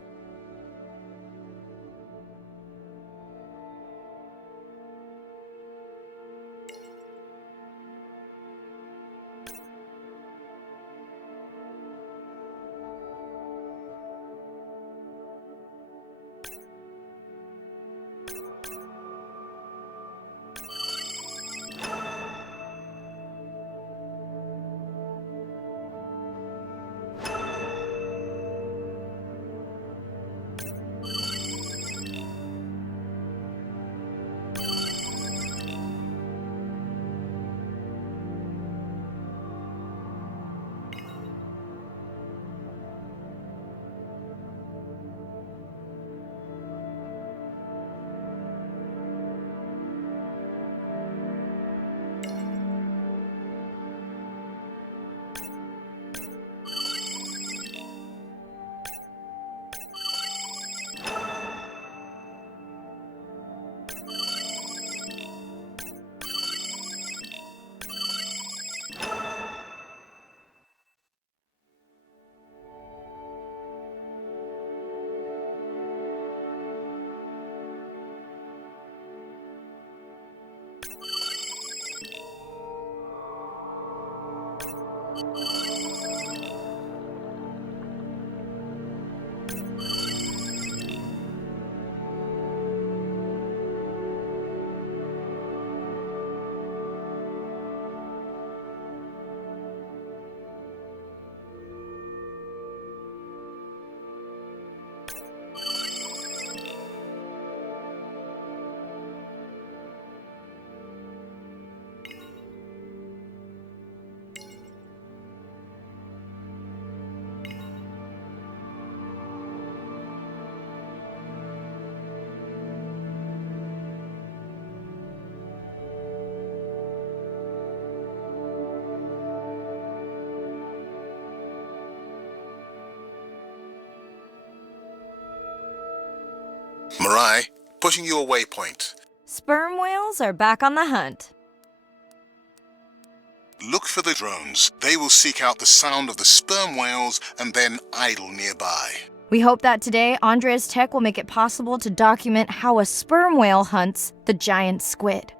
Mirai, pushing you a waypoint. Sperm whales are back on the hunt. Look for the drones. They will seek out the sound of the sperm whales and then idle nearby. We hope that today, Andrea's tech will make it possible to document how a sperm whale hunts the giant squid.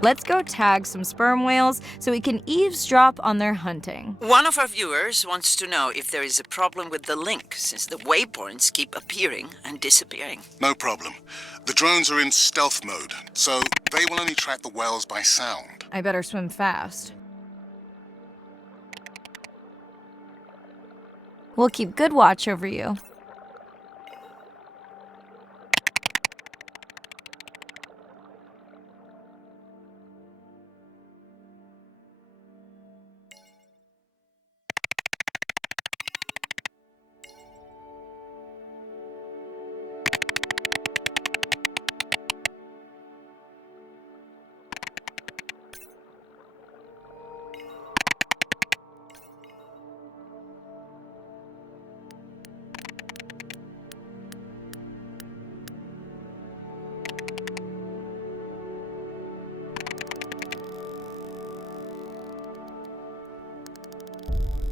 Let's go tag some sperm whales so we can eavesdrop on their hunting. One of our viewers wants to know if there is a problem with the link, since the waypoints keep appearing and disappearing. No problem. The drones are in stealth mode, so they will only track the whales by sound. I better swim fast. We'll keep good watch over you.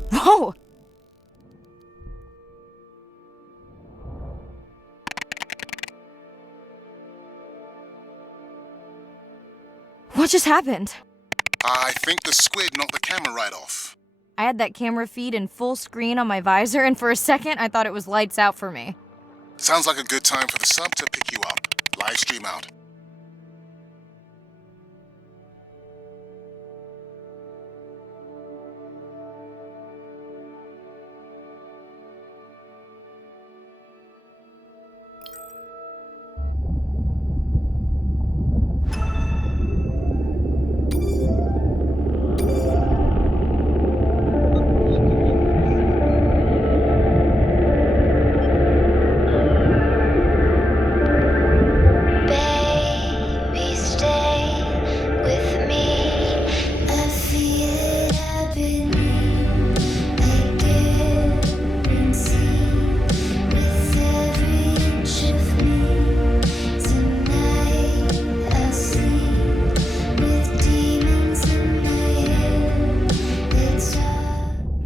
Whoa! What just happened? I think the squid knocked the camera right off. I had that camera feed in full screen on my visor, and for a second, I thought it was lights out for me. Sounds like a good time for the sub to pick you up. Live stream out.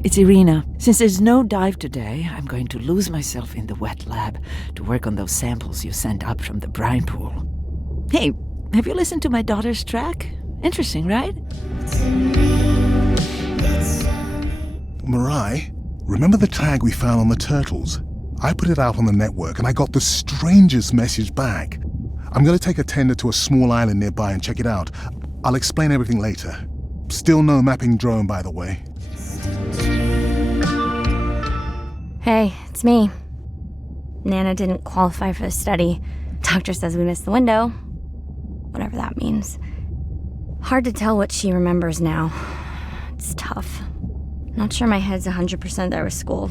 It's Irina. Since there's no dive today, I'm going to lose myself in the wet lab to work on those samples you sent up from the brine pool. Hey, have you listened to my daughter's track? Interesting, right? Mirai, remember the tag we found on the turtles? I put it out on the network and I got the strangest message back. I'm going to take a tender to a small island nearby and check it out. I'll explain everything later. Still no mapping drone, by the way. Hey, it's me. Nana didn't qualify for the study. Doctor says we missed the window. Whatever that means. Hard to tell what she remembers now. It's tough. Not sure my head's 100% there with school.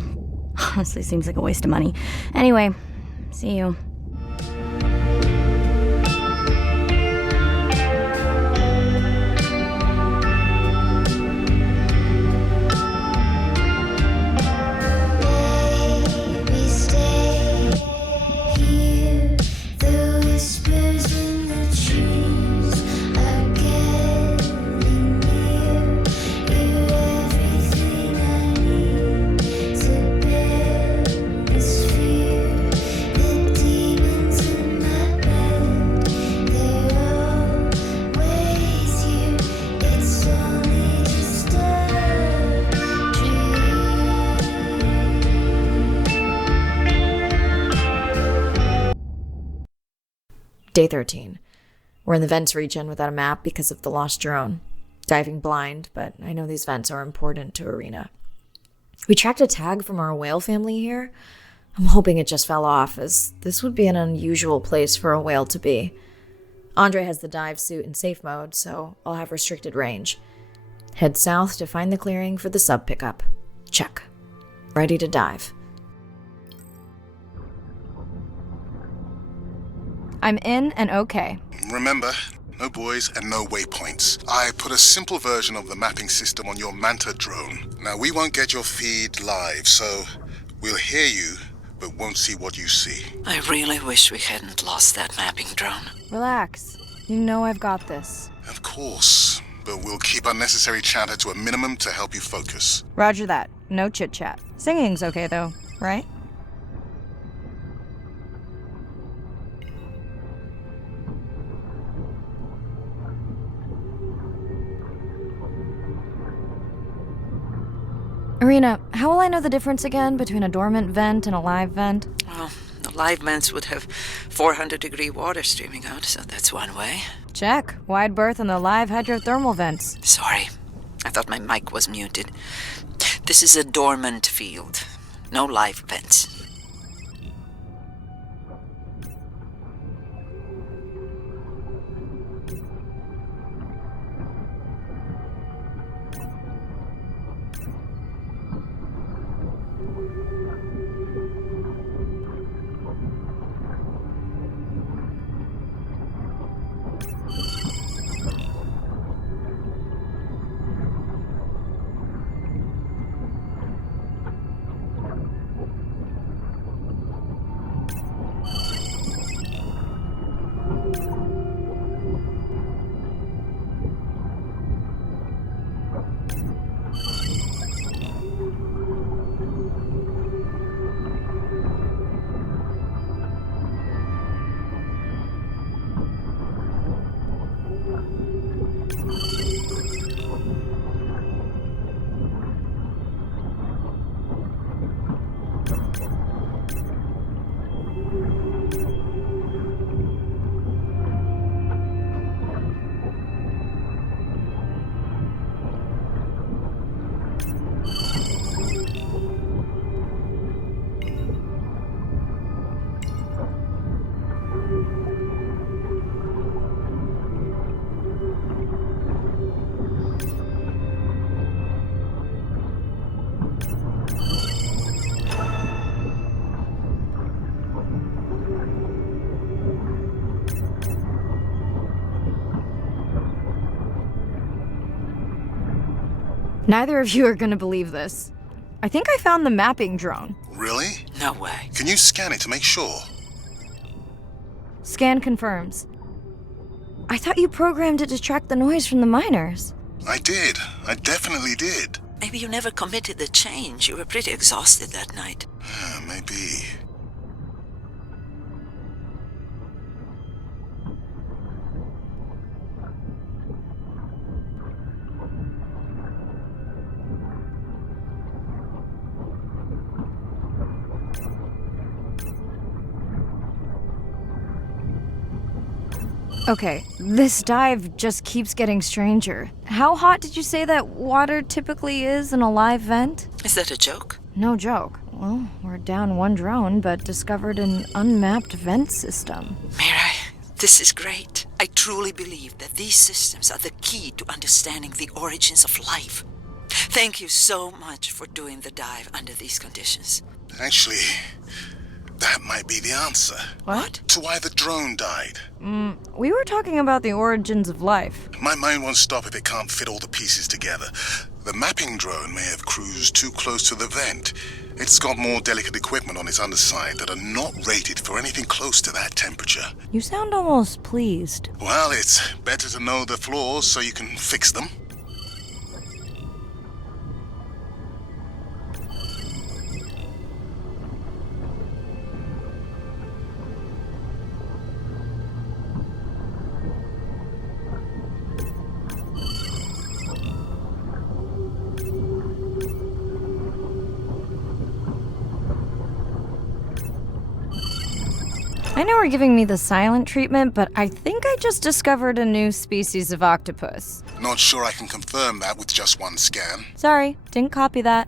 Honestly, seems like a waste of money. Anyway, see you. Day 13. We're in the vents region without a map because of the lost drone. Diving blind, but I know these vents are important to Irina. We tracked a tag from our whale family here. I'm hoping it just fell off, as this would be an unusual place for a whale to be. Andre has the dive suit in safe mode, so I'll have restricted range. Head south to find the clearing for the sub pickup. Check. Ready to dive. I'm in and okay. Remember, no buoys and no waypoints. I put a simple version of the mapping system on your Manta drone. Now, we won't get your feed live, so we'll hear you, but won't see what you see. I really wish we hadn't lost that mapping drone. Relax. You know I've got this. Of course, but we'll keep unnecessary chatter to a minimum to help you focus. Roger that. No chit-chat. Singing's okay, though, right? Irina, how will I know the difference again between a dormant vent and a live vent? Well, Live vents would have 400-degree water streaming out, so that's one way. Check. Wide berth in the live hydrothermal vents. Sorry, I thought my mic was muted. This is a dormant field. No live vents. Neither of you are gonna believe this. I think I found the mapping drone. Really? No way. Can you scan it to make sure? Scan confirms. I thought you programmed it to track the noise from the miners. I did. I definitely did. Maybe you never committed the change. You were pretty exhausted that night. Yeah, maybe. Okay, this dive just keeps getting stranger. How hot did you say that water typically is in a live vent? Is that a joke? No joke. Well, we're down one drone, but discovered an unmapped vent system. Mirai, this is great. I truly believe that these systems are the key to understanding the origins of life. Thank you so much for doing the dive under these conditions. Actually, that might be the answer. What? To why the drone died. We were talking about the origins of life. My mind won't stop if it can't fit all the pieces together. The mapping drone may have cruised too close to the vent. It's got more delicate equipment on its underside that are not rated for anything close to that temperature. You sound almost pleased. Well, it's better to know the flaws so you can fix them. I know we're giving me the silent treatment, but I think I just discovered a new species of octopus. Not sure I can confirm that with just one scan. Sorry, didn't copy that.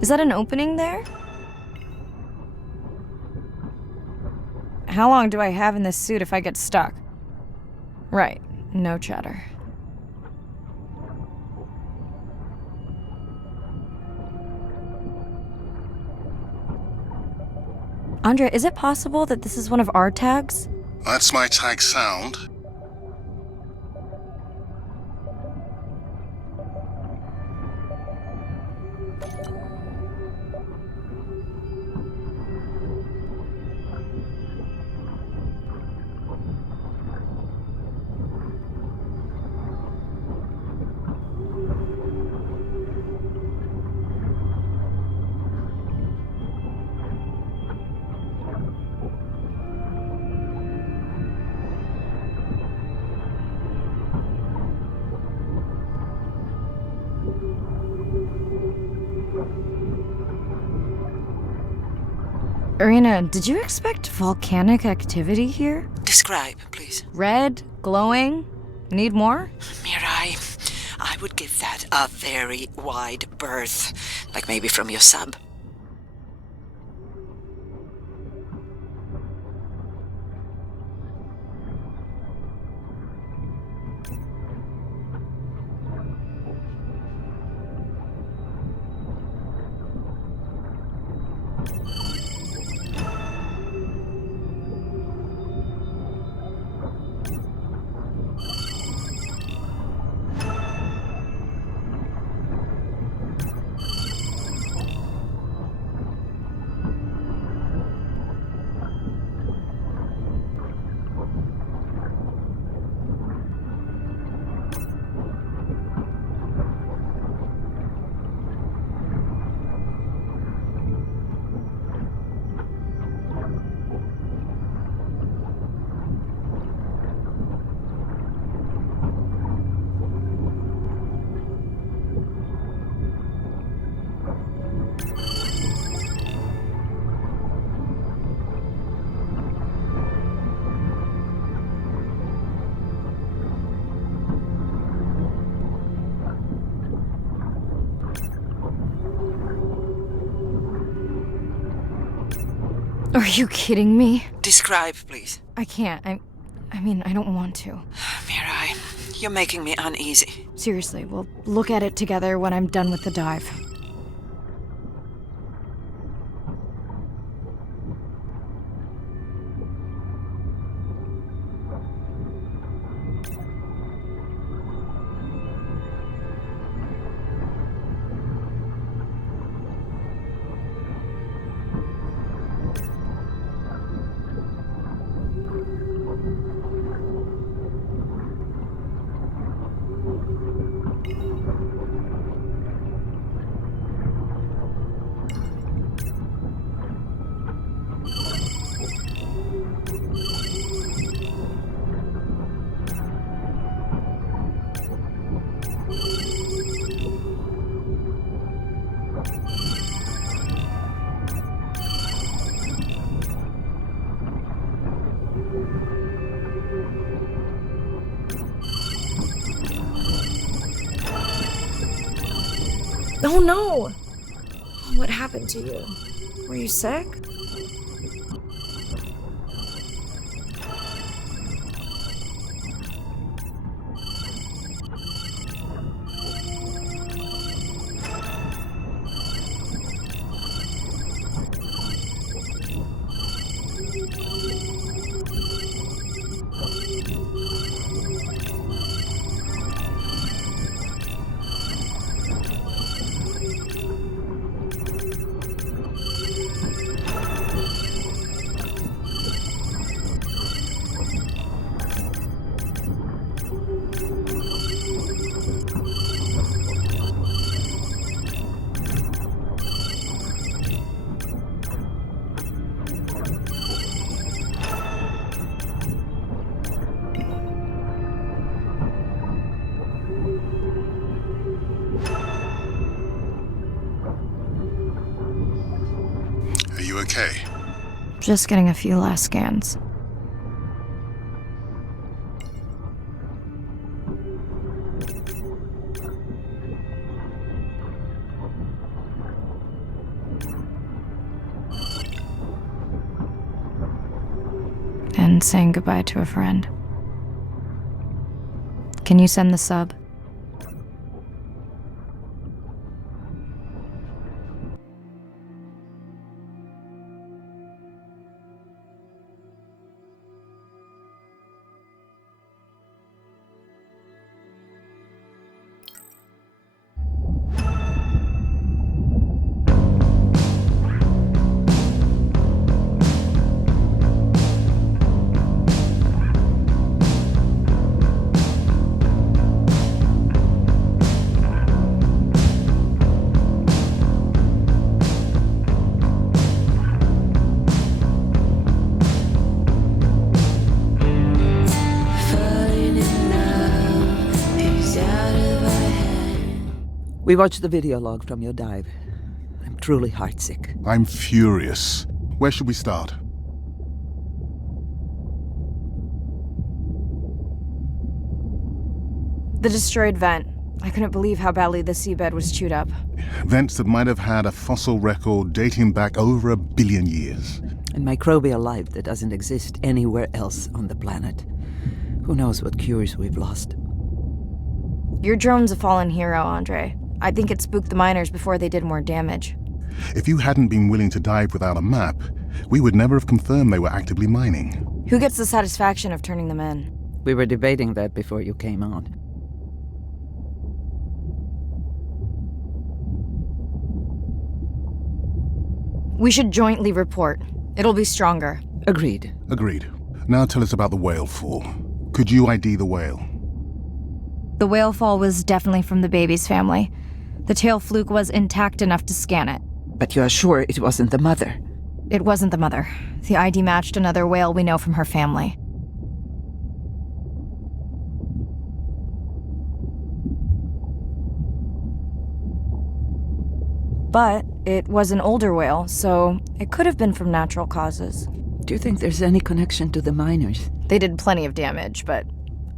Is that an opening there? How long do I have in this suit if I get stuck? Right, no chatter. Andrea, is it possible that this is one of our tags? That's my tag sound. Irina, did you expect volcanic activity here? Describe, please. Red, glowing. Need more? Mirai, I would give that a very wide berth. Like maybe from your sub. Are you kidding me? Describe, please. I can't. I mean, I don't want to. Mirai, you're making me uneasy. Seriously, we'll look at it together when I'm done with the dive. Oh no! What happened to you? Were you sick? Are you okay? Just getting a few last scans. And saying goodbye to a friend. Can you send the sub? We watched the video log from your dive. I'm truly heartsick. I'm furious. Where should we start? The destroyed vent. I couldn't believe how badly the seabed was chewed up. Vents that might have had a fossil record dating back over 1 billion years. And microbial life that doesn't exist anywhere else on the planet. Who knows what cures we've lost. Your drone's a fallen hero, Andre. I think it spooked the miners before they did more damage. If you hadn't been willing to dive without a map, we would never have confirmed they were actively mining. Who gets the satisfaction of turning them in? We were debating that before you came on. We should jointly report. It'll be stronger. Agreed. Agreed. Now tell us about the whale fall. Could you ID the whale? The whale fall was definitely from the baby's family. The tail fluke was intact enough to scan it. But you are sure it wasn't the mother? It wasn't the mother. The ID matched another whale we know from her family. But it was an older whale, so it could have been from natural causes. Do you think there's any connection to the miners? They did plenty of damage, but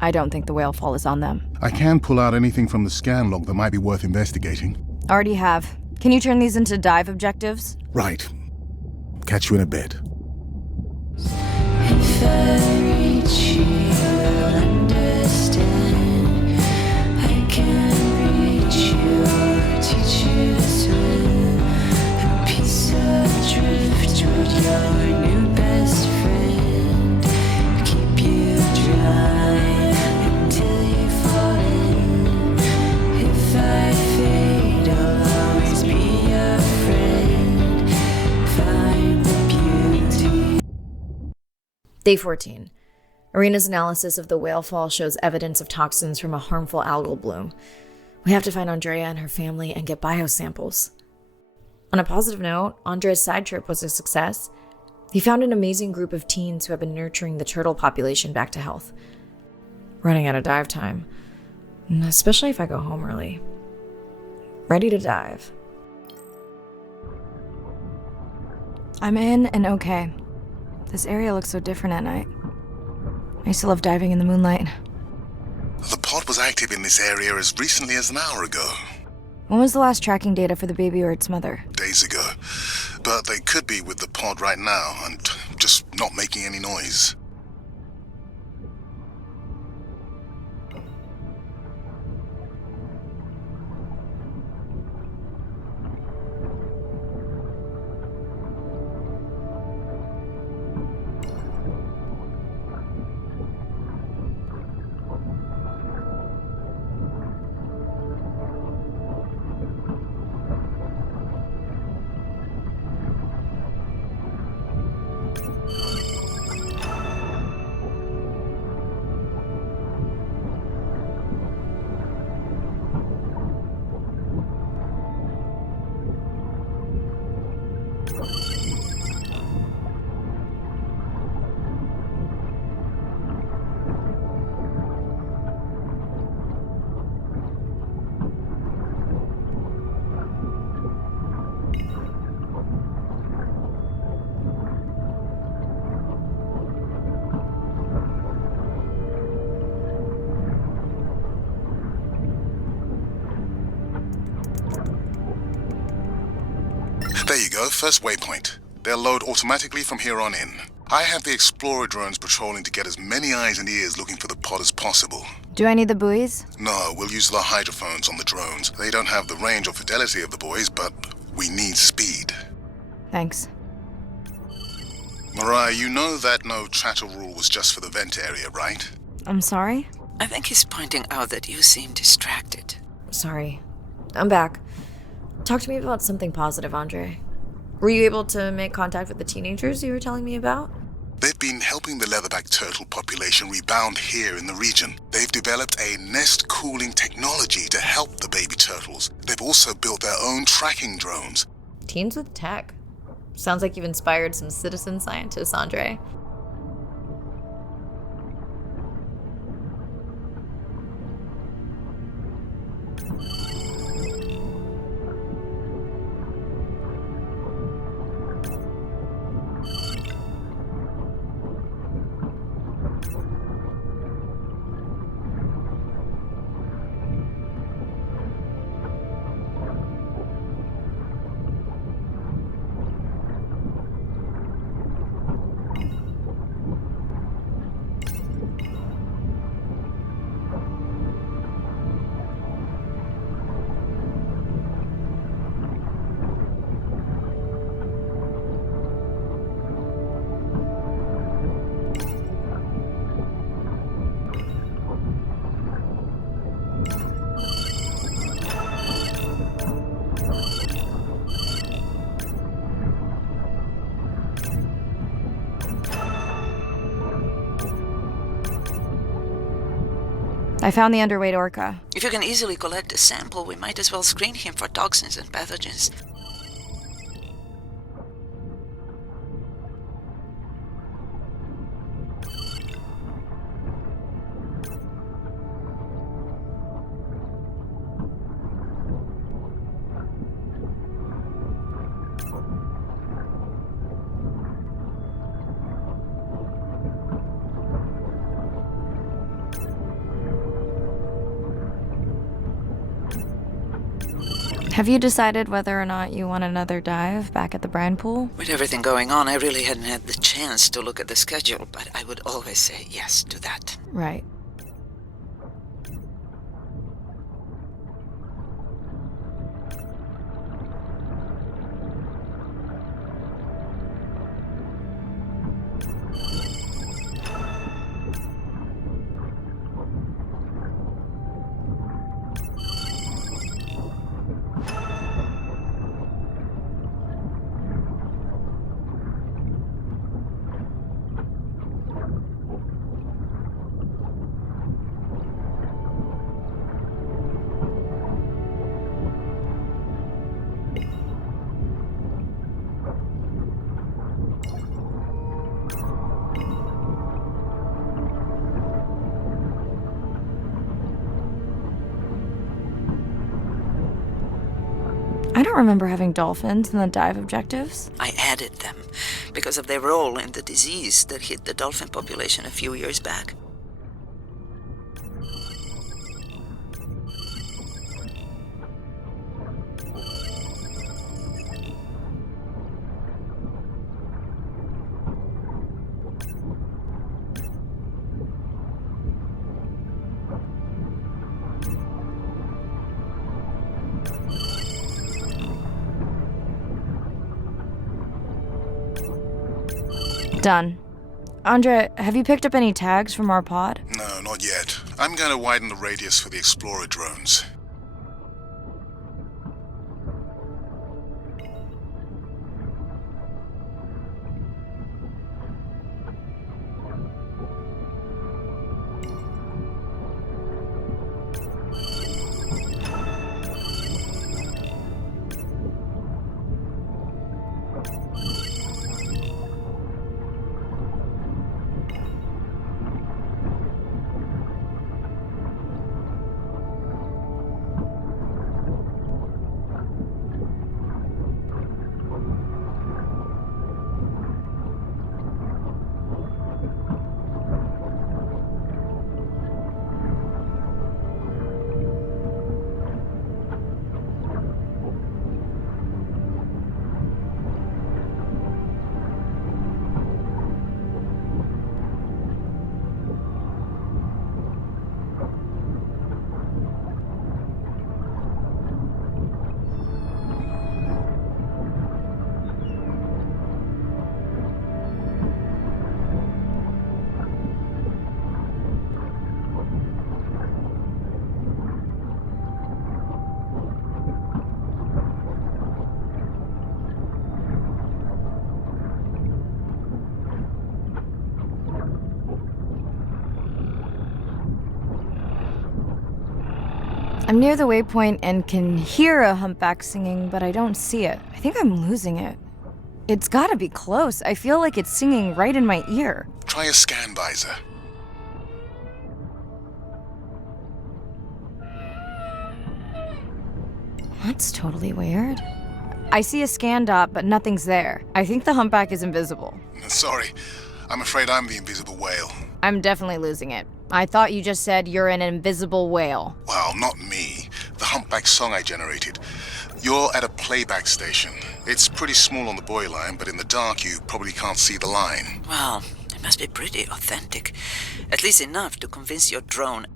I don't think the whale fall is on them. I can pull out anything from the scan log that might be worth investigating. Already have. Can you turn these into dive objectives? Right. Catch you in a bit. If I reach you, you'll understand. I can reach you or teach you to swim. A piece of driftwood, your new best friend. Keep you dry until you fall in. If I fade, I'll always be your friend. Find the beauty. Day 14. Arena's analysis of the whale fall shows evidence of toxins from a harmful algal bloom. We have to find Andrea and her family and get biosamples. On a positive note, Andrea's side trip was a success. He found an amazing group of teens who have been nurturing the turtle population back to health. Running out of dive time, especially if I go home early. Ready to dive. I'm in and okay. This area looks so different at night. I used to love diving in the moonlight. The pod was active in this area as recently as an hour ago. When was the last tracking data for the baby or its mother? Days ago. But they could be with the pod right now and just not making any noise. There you go, first waypoint. They'll load automatically from here on in. I have the Explorer drones patrolling to get as many eyes and ears looking for the pod as possible. Do I need the buoys? No, we'll use the hydrophones on the drones. They don't have the range or fidelity of the boys, but we need speed. Thanks. Mariah, you know that no chatter rule was just for the vent area, right? I'm sorry? I think he's pointing out that you seem distracted. Sorry. I'm back. Talk to me about something positive, Andre. Were you able to make contact with the teenagers you were telling me about? They've been helping the leatherback turtle population rebound here in the region. They've developed a nest cooling technology to help the baby turtles. They've also built their own tracking drones. Teens with tech. Sounds like you've inspired some citizen scientists, Andre. I found the underweight orca. If you can easily collect a sample, we might as well screen him for toxins and pathogens. Have you decided whether or not you want another dive back at the brine pool? With everything going on, I really hadn't had the chance to look at the schedule, but I would always say yes to that. Right. I don't remember having dolphins in the dive objectives. I added them because of their role in the disease that hit the dolphin population a few years back. Done. Andre, have you picked up any tags from our pod? No, not yet. I'm going to widen the radius for the Explorer drones. I'm near the waypoint and can hear a humpback singing, but I don't see it. I think I'm losing it. It's gotta be close. I feel like it's singing right in my ear. Try a scan visor. That's totally weird. I see a scan dot, but nothing's there. I think the humpback is invisible. Sorry, I'm afraid I'm the invisible whale. I'm definitely losing it. I thought you just said you're an invisible whale. Well, not me. The humpback song I generated. You're at a playback station. It's pretty small on the buoy line, but in the dark you probably can't see the line. Well, it must be pretty authentic. At least enough to convince your drone.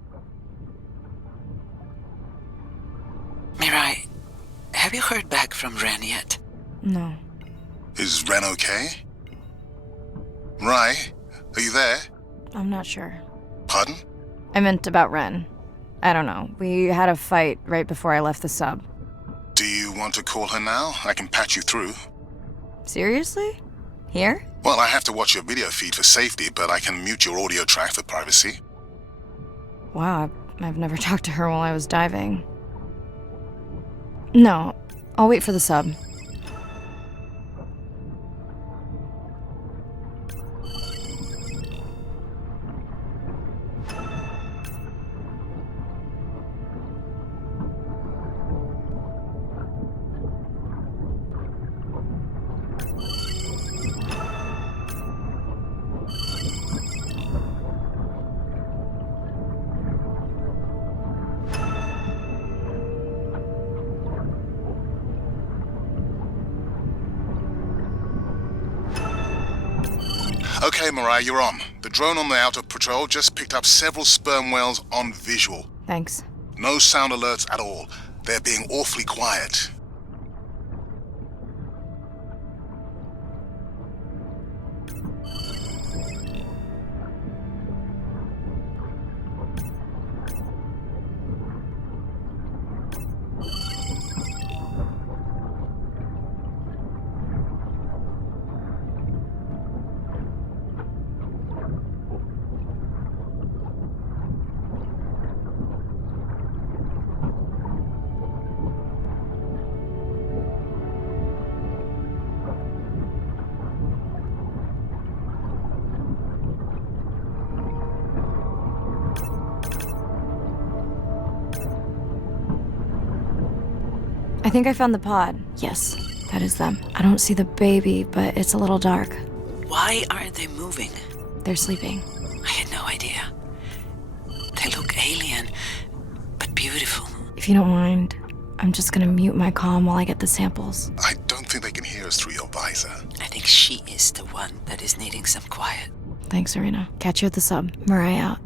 Mirai, have you heard back from Ren yet? No. Is Ren okay? Rai, are you there? I'm not sure. Pardon? I meant about Ren. I don't know. We had a fight right before I left the sub. Do you want to call her now? I can patch you through. Seriously? Here? Well, I have to watch your video feed for safety, but I can mute your audio track for privacy. Wow, I've never talked to her while I was diving. No, I'll wait for the sub. Okay, Mariah, you're on. The drone on the outer patrol just picked up several sperm whales on visual. Thanks. No sound alerts at all. They're being awfully quiet. I think I found the pod. Yes, that is them. I don't see the baby, but it's a little dark. Why aren't they moving? They're sleeping. I had no idea. They look alien, but beautiful. If you don't mind, I'm just gonna mute my comm while I get the samples. I don't think they can hear us through your visor. I think she is the one that is needing some quiet. Thanks, Serena. Catch you at the sub. Mariah out.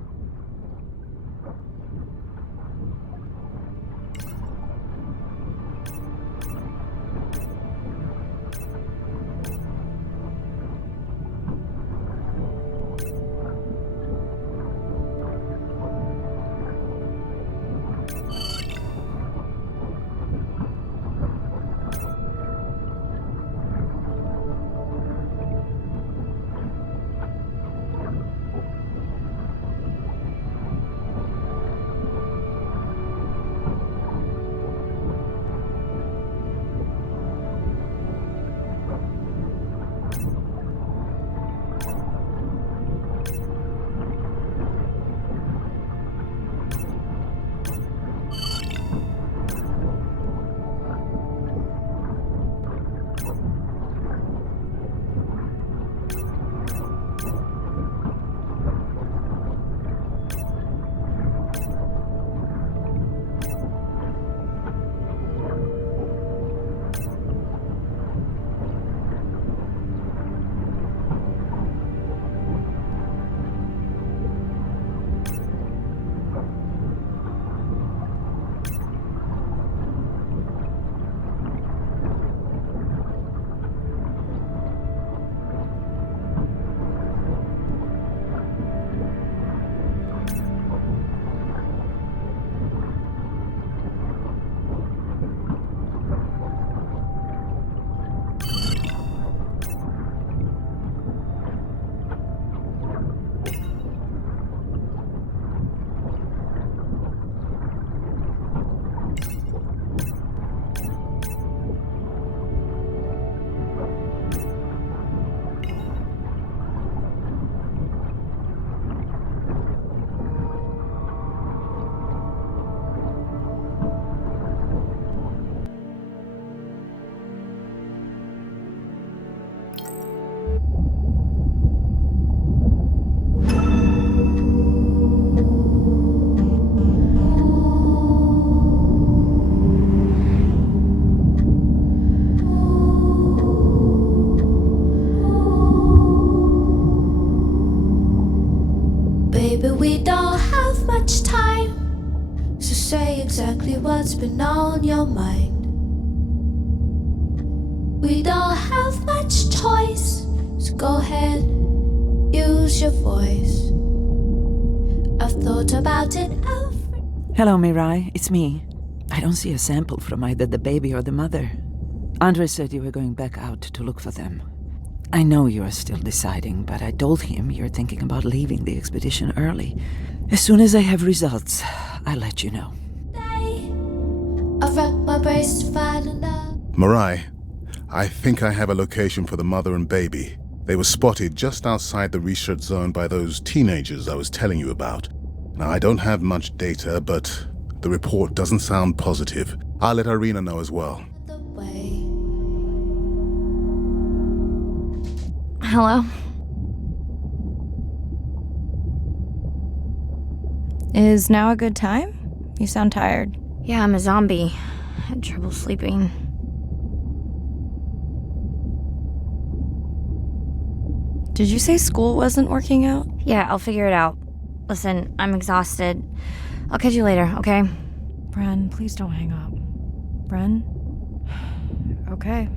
Baby, we don't have much time, so say exactly what's been on your mind. We don't have much choice, so go ahead, use your voice. I've thought about it every... Hello, Mirai. It's me. I don't see a sample from either the baby or the mother. Andre said you were going back out to look for them. I know you are still deciding, but I told him you're thinking about leaving the expedition early. As soon as I have results, I'll let you know. I wrecked my brace to find enough. Marai, I think I have a location for the mother and baby. They were spotted just outside the research zone by those teenagers I was telling you about. Now, I don't have much data, but the report doesn't sound positive. I'll let Irina know as well. Hello? Is now a good time? You sound tired. Yeah, I'm a zombie. I had trouble sleeping. Did you say school wasn't working out? Yeah, I'll figure it out. Listen, I'm exhausted. I'll catch you later, okay? Bren, please don't hang up. Bren? Okay.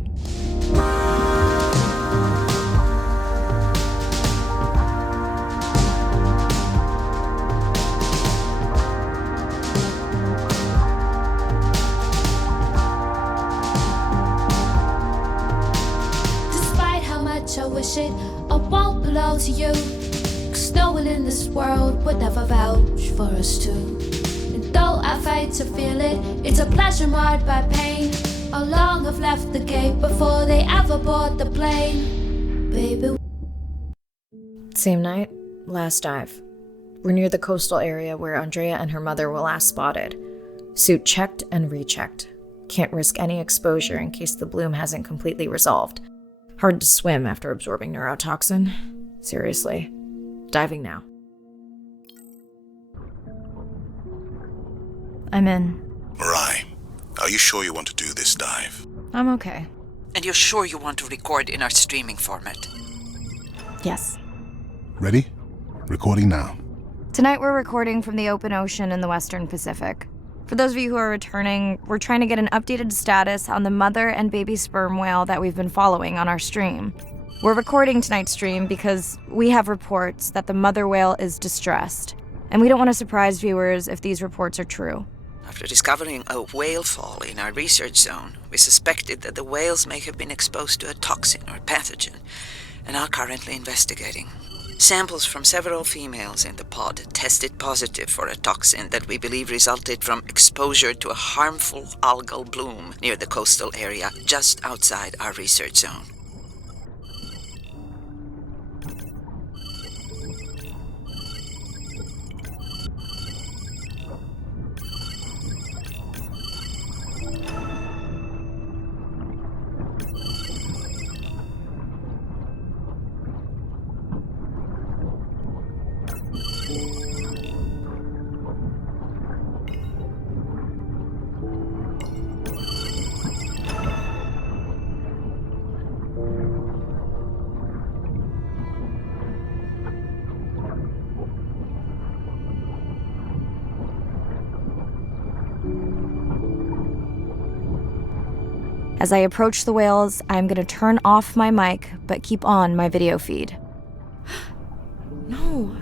Despite how much I wish it, I won't belong to you. 'Cause no one in this world would never vouch for us two. And though I fight to feel it, it's a pleasure marred by pain. How long I've left the gate before they ever board the plane. Baby. Same night, last dive. We're near the coastal area where Andrea and her mother were last spotted. Suit checked and rechecked. Can't risk any exposure in case the bloom hasn't completely resolved. Hard to swim after absorbing neurotoxin. Seriously. Diving now. I'm in. Marai, are you sure you want to do this dive? I'm okay. And you're sure you want to record in our streaming format? Yes. Ready? Recording now. Tonight we're recording from the open ocean in the Western Pacific. For those of you who are returning, we're trying to get an updated status on the mother and baby sperm whale that we've been following on our stream. We're recording tonight's stream because we have reports that the mother whale is distressed, and we don't want to surprise viewers if these reports are true. After discovering a whale fall in our research zone, we suspected that the whales may have been exposed to a toxin or pathogen, and are currently investigating. Samples from several females in the pod tested positive for a toxin that we believe resulted from exposure to a harmful algal bloom near the coastal area just outside our research zone. As I approach the whales, I'm going to turn off my mic, but keep on my video feed. No.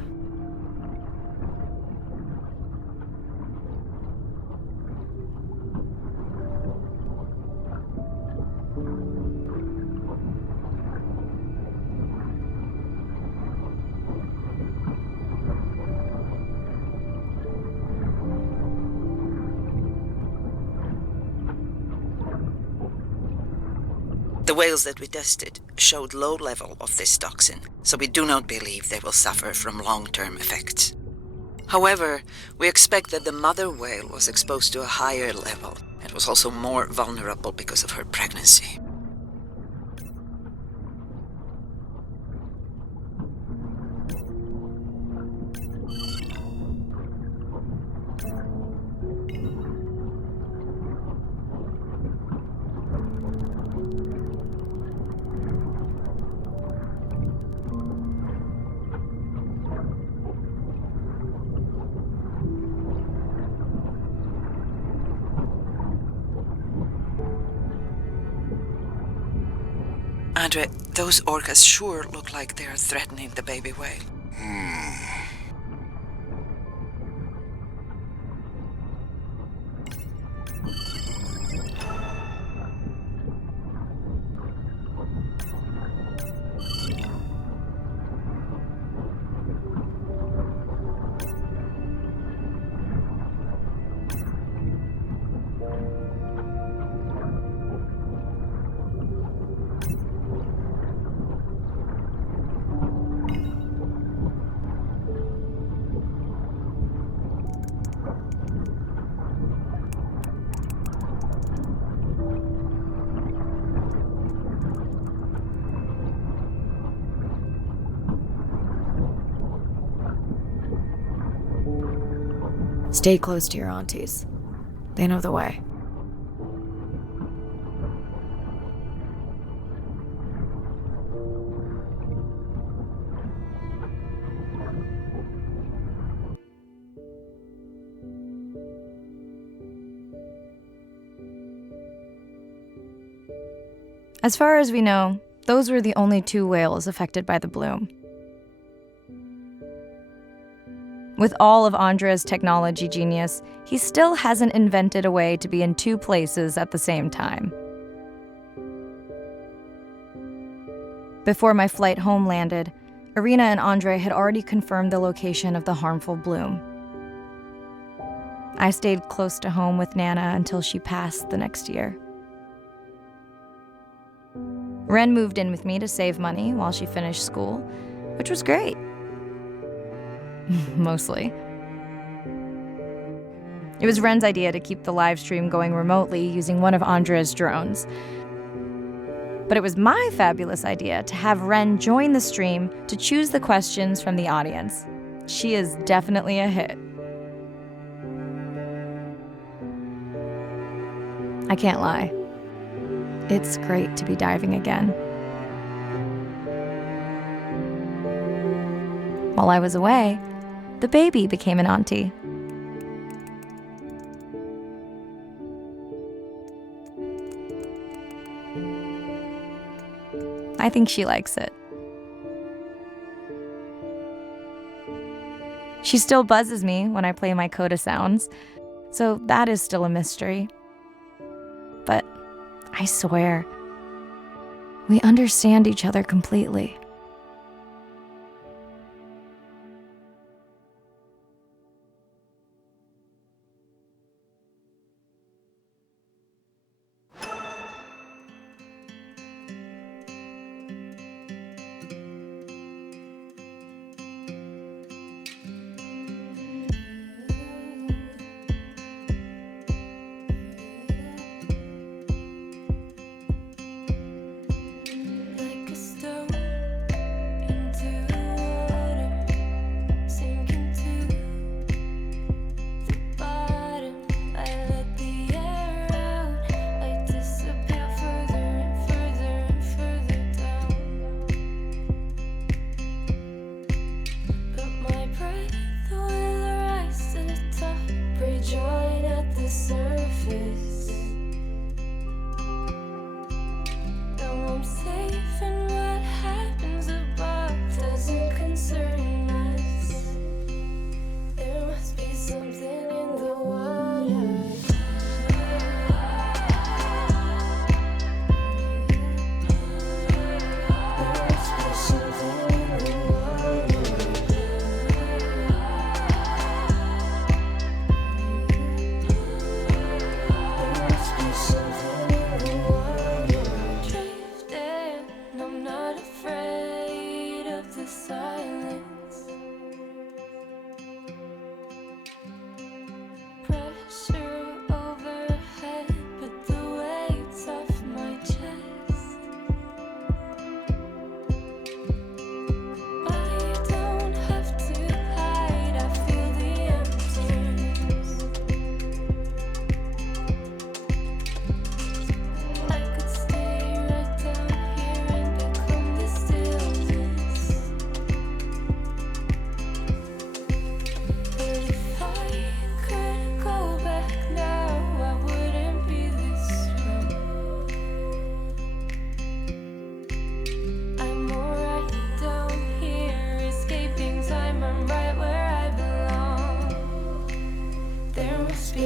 The whales that we tested showed low level of this toxin, so we do not believe they will suffer from long-term effects. However, we expect that the mother whale was exposed to a higher level and was also more vulnerable because of her pregnancy. Andre, those orcas sure look like they are threatening the baby whale. Stay close to your aunties. They know the way. As far as we know, those were the only 2 whales affected by the bloom. With all of Andrea's technology genius, he still hasn't invented a way to be in 2 places at the same time. Before my flight home landed, Irina and Andre had already confirmed the location of the harmful bloom. I stayed close to home with Nana until she passed the next year. Ren moved in with me to save money while she finished school, which was great. Mostly. It was Ren's idea to keep the live stream going remotely using one of Andrea's drones. But it was my fabulous idea to have Ren join the stream to choose the questions from the audience. She is definitely a hit. I can't lie. It's great to be diving again. While I was away, the baby became an auntie. I think she likes it. She still buzzes me when I play my coda sounds, so that is still a mystery. But I swear, we understand each other completely.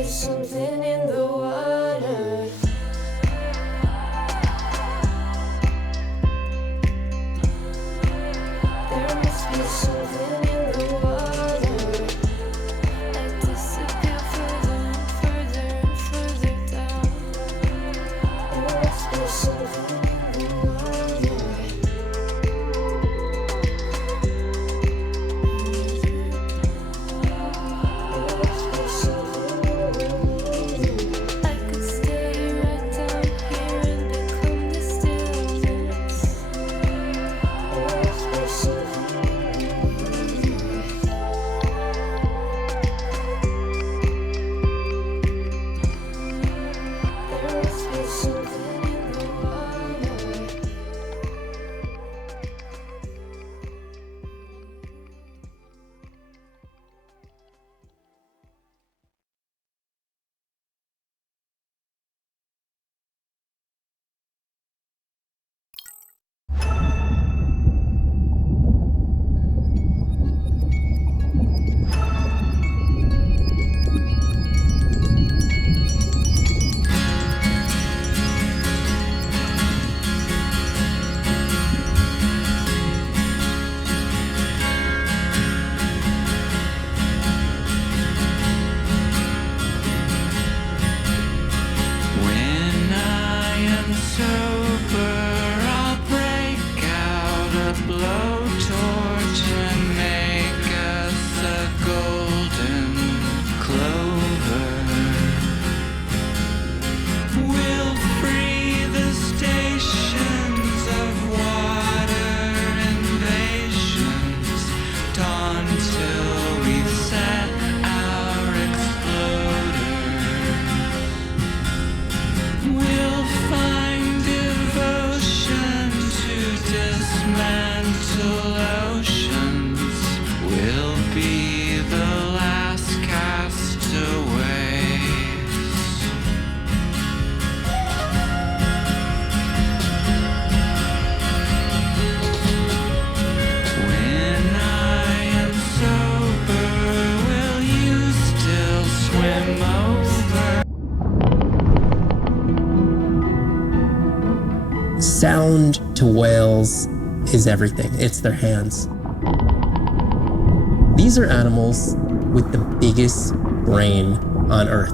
Something in the water. There must be something in the water. I disappear further and further and further down. There must be something in the water. blowtorch and make us a golden clover. We'll free the stations of water invasions, dawn till we set our exploder. We'll find devotion to dismantle oceans. We'll be the last castaways. When I am sober, will you still swim over? Sound to whales is everything. It's their hands. These are animals with the biggest brain on Earth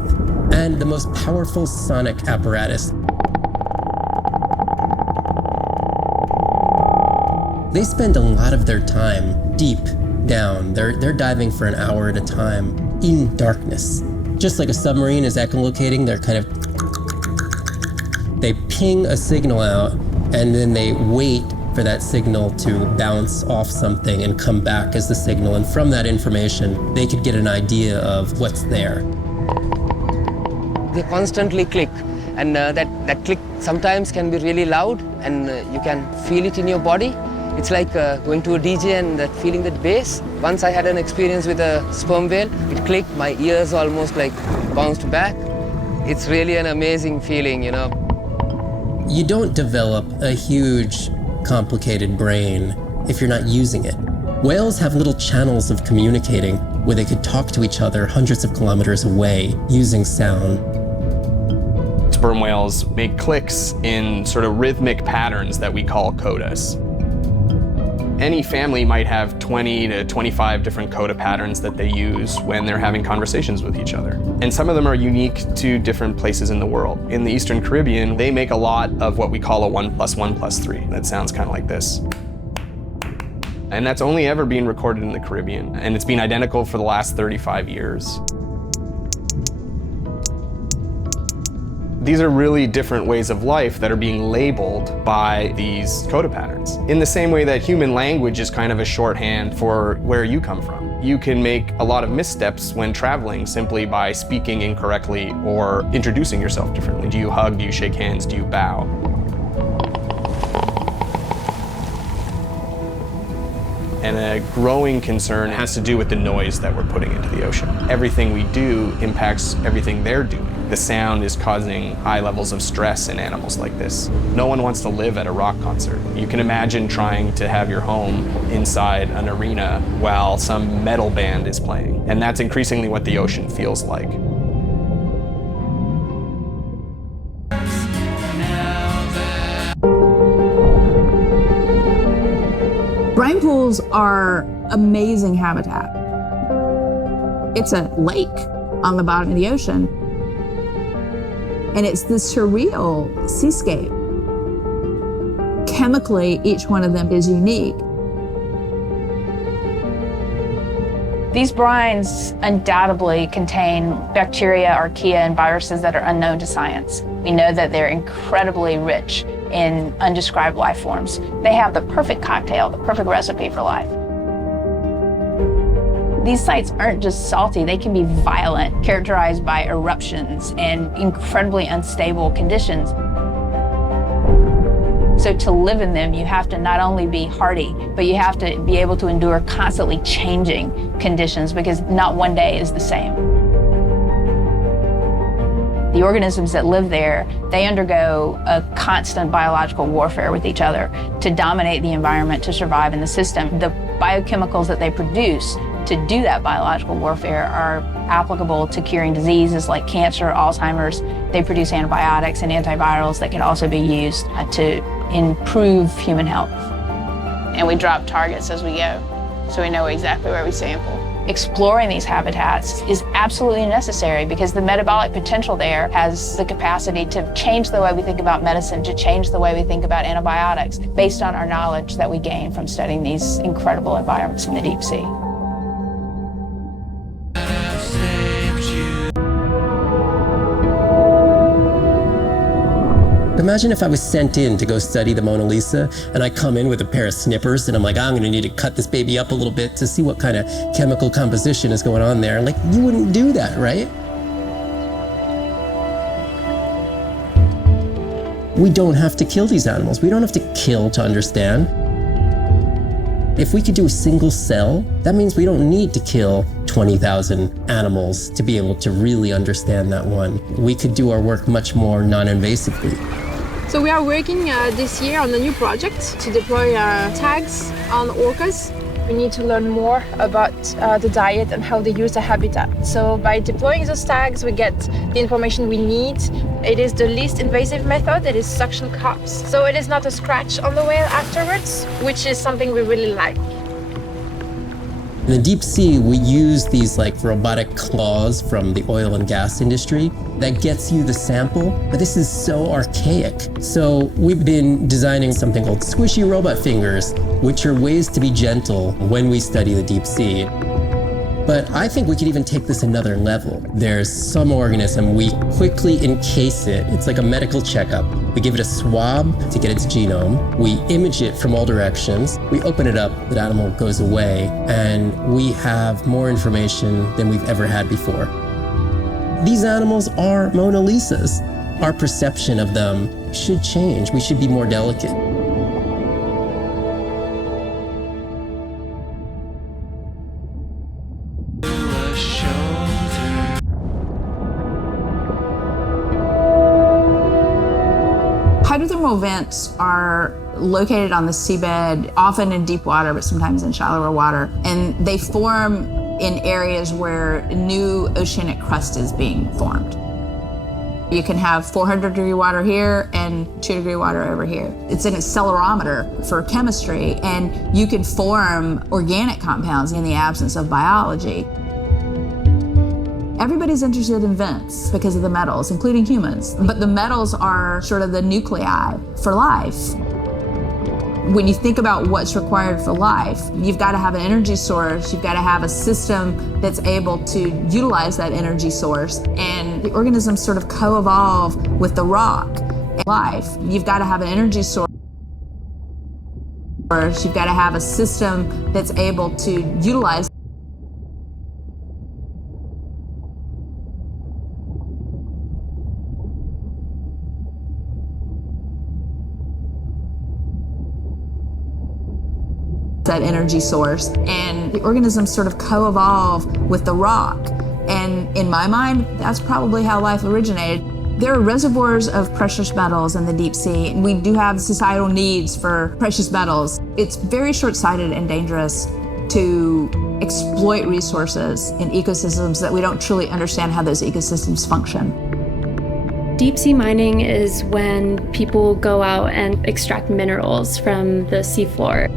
and the most powerful sonic apparatus. They spend a lot of their time deep down. They're diving for an hour at a time in darkness. Just like a submarine is echolocating, they're kind of... They ping a signal out, and then they wait for that signal to bounce off something and come back as the signal. And from that information, they could get an idea of what's there. They constantly click, and that click sometimes can be really loud, and you can feel it in your body. It's like going to a DJ and feeling that bass. Once I had an experience with a sperm whale. It clicked, my ears almost like bounced back. It's really an amazing feeling, you know. You don't develop a huge, complicated brain if you're not using it. Whales have little channels of communicating where they could talk to each other hundreds of kilometers away using sound. Sperm whales make clicks in sort of rhythmic patterns that we call codas. Any family might have 20 to 25 different coda patterns that they use when they're having conversations with each other. And some of them are unique to different places in the world. In the Eastern Caribbean, they make a lot of what we call a 1 + 1 + 3. That sounds kind of like this. And that's only ever been recorded in the Caribbean. And it's been identical for the last 35 years. These are really different ways of life that are being labeled by these coda patterns. In the same way that human language is kind of a shorthand for where you come from. You can make a lot of missteps when traveling simply by speaking incorrectly or introducing yourself differently. Do you hug? Do you shake hands? Do you bow? And a growing concern has to do with the noise that we're putting into the ocean. Everything we do impacts everything they're doing. The sound is causing high levels of stress in animals like this. No one wants to live at a rock concert. You can imagine trying to have your home inside an arena while some metal band is playing. And that's increasingly what the ocean feels like. Brine pools are amazing habitat. It's a lake on the bottom of the ocean. And it's this surreal seascape. Chemically, each one of them is unique. These brines undoubtedly contain bacteria, archaea, and viruses that are unknown to science. We know that they're incredibly rich in undescribed life forms. They have the perfect cocktail, the perfect recipe for life. These sites aren't just salty, they can be violent, characterized by eruptions and incredibly unstable conditions. So to live in them, you have to not only be hardy, but you have to be able to endure constantly changing conditions because not one day is the same. The organisms that live there, they undergo a constant biological warfare with each other to dominate the environment, to survive in the system. The biochemicals that they produce to do that biological warfare are applicable to curing diseases like cancer, Alzheimer's. They produce antibiotics and antivirals that can also be used to improve human health. And we drop targets as we go, so we know exactly where we sample. exploring these habitats is absolutely necessary because the metabolic potential there has the capacity to change the way we think about medicine, to change the way we think about antibiotics, based on our knowledge that we gain from studying these incredible environments in the deep sea. Imagine if I was sent in to go study the Mona Lisa and I come in with a pair of snippers and I'm like, I'm gonna need to cut this baby up a little bit to see what kind of chemical composition is going on there. Like, you wouldn't do that, right? We don't have to kill these animals. We don't have to kill to understand. If we could do a single cell, that means we don't need to kill 20,000 animals to be able to really understand that one. We could do our work much more non-invasively. So we are working this year on a new project to deploy tags on orcas. We need to learn more about the diet and how they use the habitat. So by deploying those tags, we get the information we need. It is the least invasive method, it is suction cups. So it is not a scratch on the whale afterwards, which is something we really like. In the deep sea, we use these like robotic claws from the oil and gas industry that gets you the sample, but this is so archaic. So we've been designing something called squishy robot fingers, which are ways to be gentle when we study the deep sea. But I think we could even take this another level. There's some organism, we quickly encase it. It's like a medical checkup. We give it a swab to get its genome. We image it from all directions. We open it up, the animal goes away, and we have more information than we've ever had before. These animals are Mona Lisas. Our perception of them should change. We should be more delicate. Hydrothermal vents are located on the seabed, often in deep water, but sometimes in shallower water. And they form in areas where new oceanic crust is being formed. You can have 400-degree water here and 2-degree water over here. It's an accelerometer for chemistry, and you can form organic compounds in the absence of biology. Everybody's interested in vents because of the metals, including humans. But the metals are sort of the nuclei for life. When you think about what's required for life, you've got to have an energy source, you've got to have a system that's able to utilize that energy source, and the organisms sort of co-evolve with the rock. Life, you've got to have an energy source, you've got to have a system that's able to utilize that energy source, and the organisms sort of co-evolve with the rock. And in my mind, that's probably how life originated. There are reservoirs of precious metals in the deep sea, and we do have societal needs for precious metals. It's very short-sighted and dangerous to exploit resources in ecosystems that we don't truly understand how those ecosystems function. Deep sea mining is when people go out and extract minerals from the seafloor.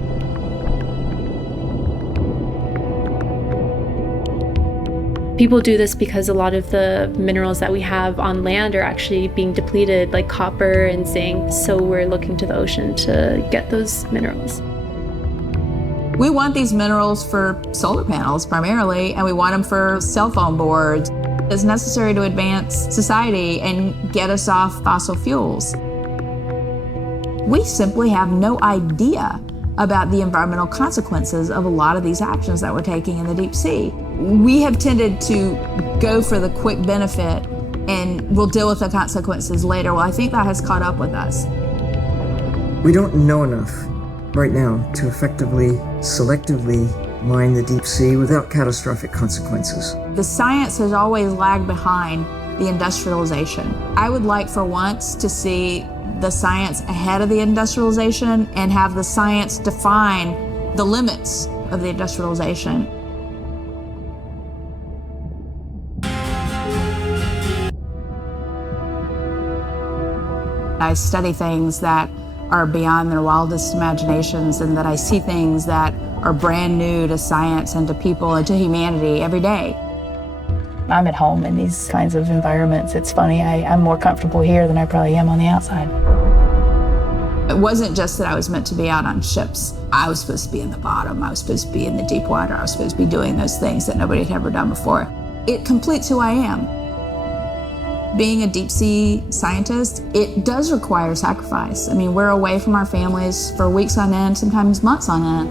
People do this because a lot of the minerals that we have on land are actually being depleted, like copper and zinc, so we're looking to the ocean to get those minerals. We want these minerals for solar panels primarily, and we want them for cell phone boards. It's necessary to advance society and get us off fossil fuels. We simply have no idea about the environmental consequences of a lot of these actions that we're taking in the deep sea. We have tended to go for the quick benefit and we'll deal with the consequences later. Well, I think that has caught up with us. We don't know enough right now to effectively, selectively mine the deep sea without catastrophic consequences. The science has always lagged behind the industrialization. I would like for once to see the science ahead of the industrialization and have the science define the limits of the industrialization. I study things that are beyond their wildest imaginations, and that I see things that are brand new to science and to people and to humanity every day. I'm at home in these kinds of environments. It's funny, I'm more comfortable here than I probably am on the outside. It wasn't just that I was meant to be out on ships. I was supposed to be in the bottom. I was supposed to be in the deep water. I was supposed to be doing those things that nobody had ever done before. It completes who I am. Being a deep sea scientist, it does require sacrifice. I mean, we're away from our families for weeks on end, sometimes months on end.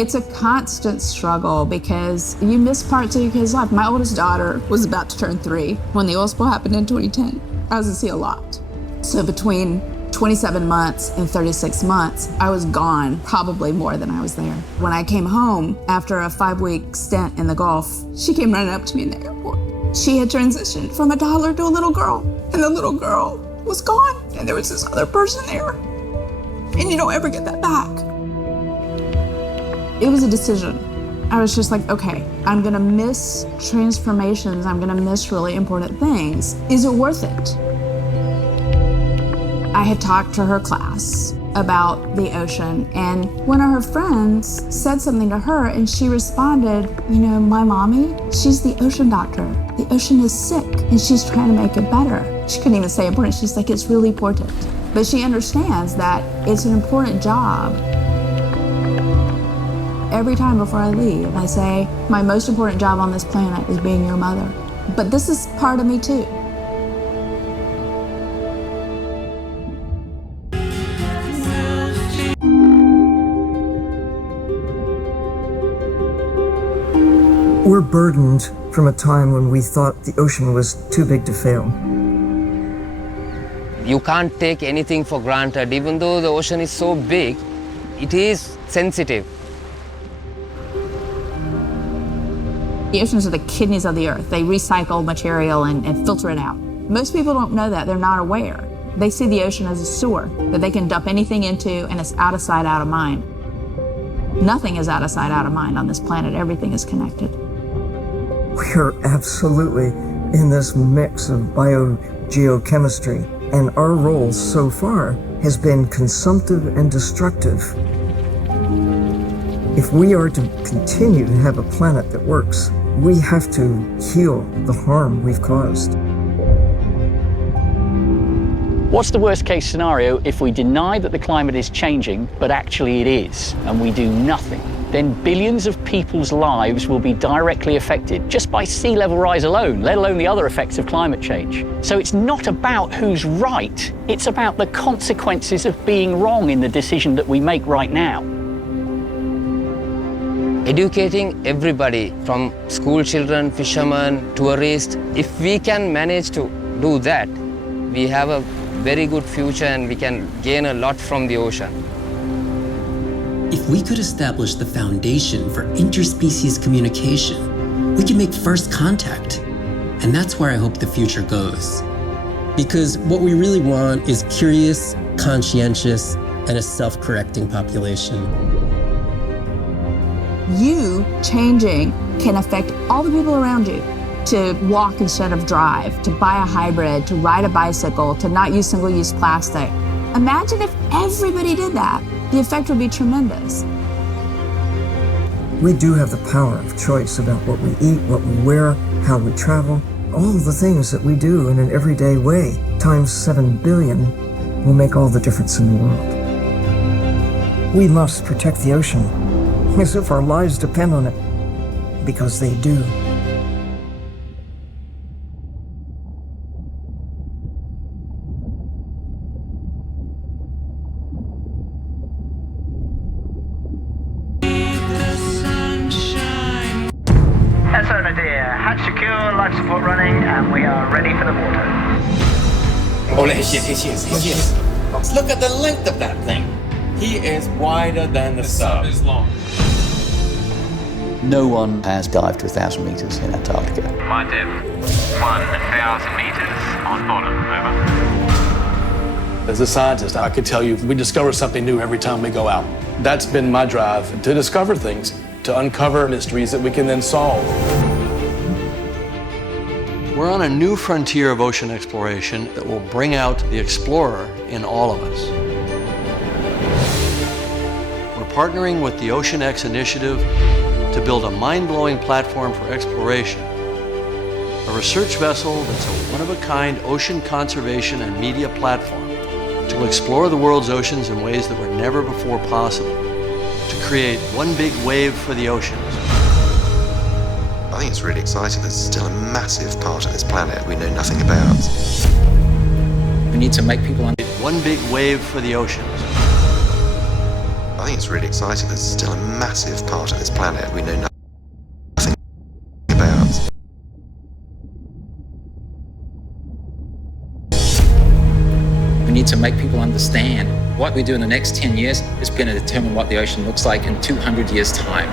It's a constant struggle because you miss parts of your kid's life. My oldest daughter was about to turn 3 when the oil spill happened in 2010. I was at sea a lot. So between 27 months and 36 months, I was gone probably more than I was there. When I came home after a 5-week stint in the Gulf, she came running up to me in the airport. She had transitioned from a toddler to a little girl, and the little girl was gone, and there was this other person there. And you don't ever get that back. It was a decision. I was just like, okay, I'm gonna miss transformations, I'm gonna miss really important things. Is it worth it? I had talked to her class about the ocean, and one of her friends said something to her, and she responded, you know, my mommy, she's the ocean doctor. The ocean is sick, and she's trying to make it better. She couldn't even say important. She's like, it's really important. But she understands that it's an important job. Every time before I leave, I say, my most important job on this planet is being your mother. But this is part of me too. We're burdened from a time when we thought the ocean was too big to fail. You can't take anything for granted. Even though the ocean is so big, it is sensitive. The oceans are the kidneys of the earth. They recycle material and filter it out. Most people don't know that. They're not aware. They see the ocean as a sewer that they can dump anything into, and it's out of sight, out of mind. Nothing is out of sight, out of mind on this planet. Everything is connected. We are absolutely in this mix of biogeochemistry, and our role so far has been consumptive and destructive. If we are to continue to have a planet that works, we have to heal the harm we've caused. What's the worst case scenario if we deny that the climate is changing, but actually it is, and we do nothing? Then billions of people's lives will be directly affected just by sea level rise alone, let alone the other effects of climate change. So it's not about who's right, it's about the consequences of being wrong in the decision that we make right now. Educating everybody from school children, fishermen, tourists, if we can manage to do that, we have a very good future and we can gain a lot from the ocean. If we could establish the foundation for interspecies communication, we can make first contact. And that's where I hope the future goes. Because what we really want is curious, conscientious, and a self-correcting population. You changing can affect all the people around you. To walk instead of drive, to buy a hybrid, to ride a bicycle, to not use single-use plastic. Imagine if everybody did that. The effect would be tremendous. We do have the power of choice about what we eat, what we wear, how we travel. All the things that we do in an everyday way, times 7 billion, will make all the difference in the world. We must protect the ocean as if our lives depend on it, because they do. Hatch secure, life support running, and we are ready for the water. Oh, here she is. Look at the length of that thing. He is wider than the sub. Is long. No one has dived to 1,000 meters in Antarctica. My depth, 1,000 meters on bottom, over. As a scientist, I can tell you we discover something new every time we go out. That's been my drive, to discover things, to uncover mysteries that we can then solve. We're on a new frontier of ocean exploration that will bring out the explorer in all of us. partnering with the Ocean X initiative to build a mind-blowing platform for exploration. A research vessel that's a one-of-a-kind ocean conservation and media platform to explore the world's oceans in ways that were never before possible, to create one big wave for the oceans. I think it's really exciting. There's still a massive part of this planet we know nothing about. We need to make people understand. One big wave for the oceans. I think it's really exciting. There's still a massive part of this planet we know nothing about. We need to make people understand what we do in the next 10 years is going to determine what the ocean looks like in 200 years' time.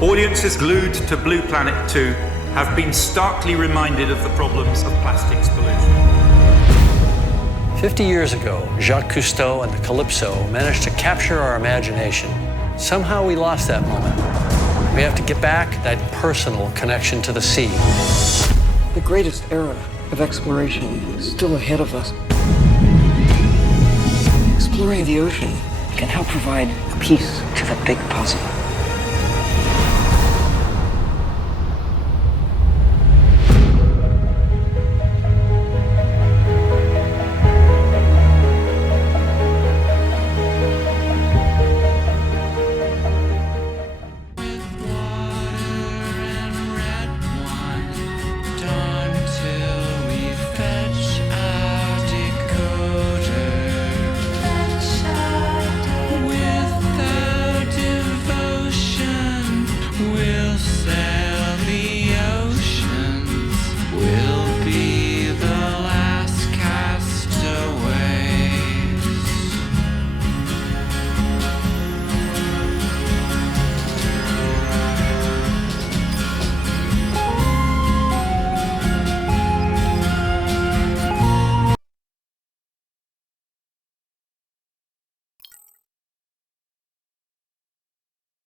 Audiences glued to Blue Planet 2 have been starkly reminded of the problems of plastics pollution. 50 years ago, Jacques Cousteau and the Calypso managed to capture our imagination. Somehow we lost that moment. We have to get back that personal connection to the sea. The greatest era of exploration is still ahead of us. Exploring the ocean can help provide a piece to the big puzzle.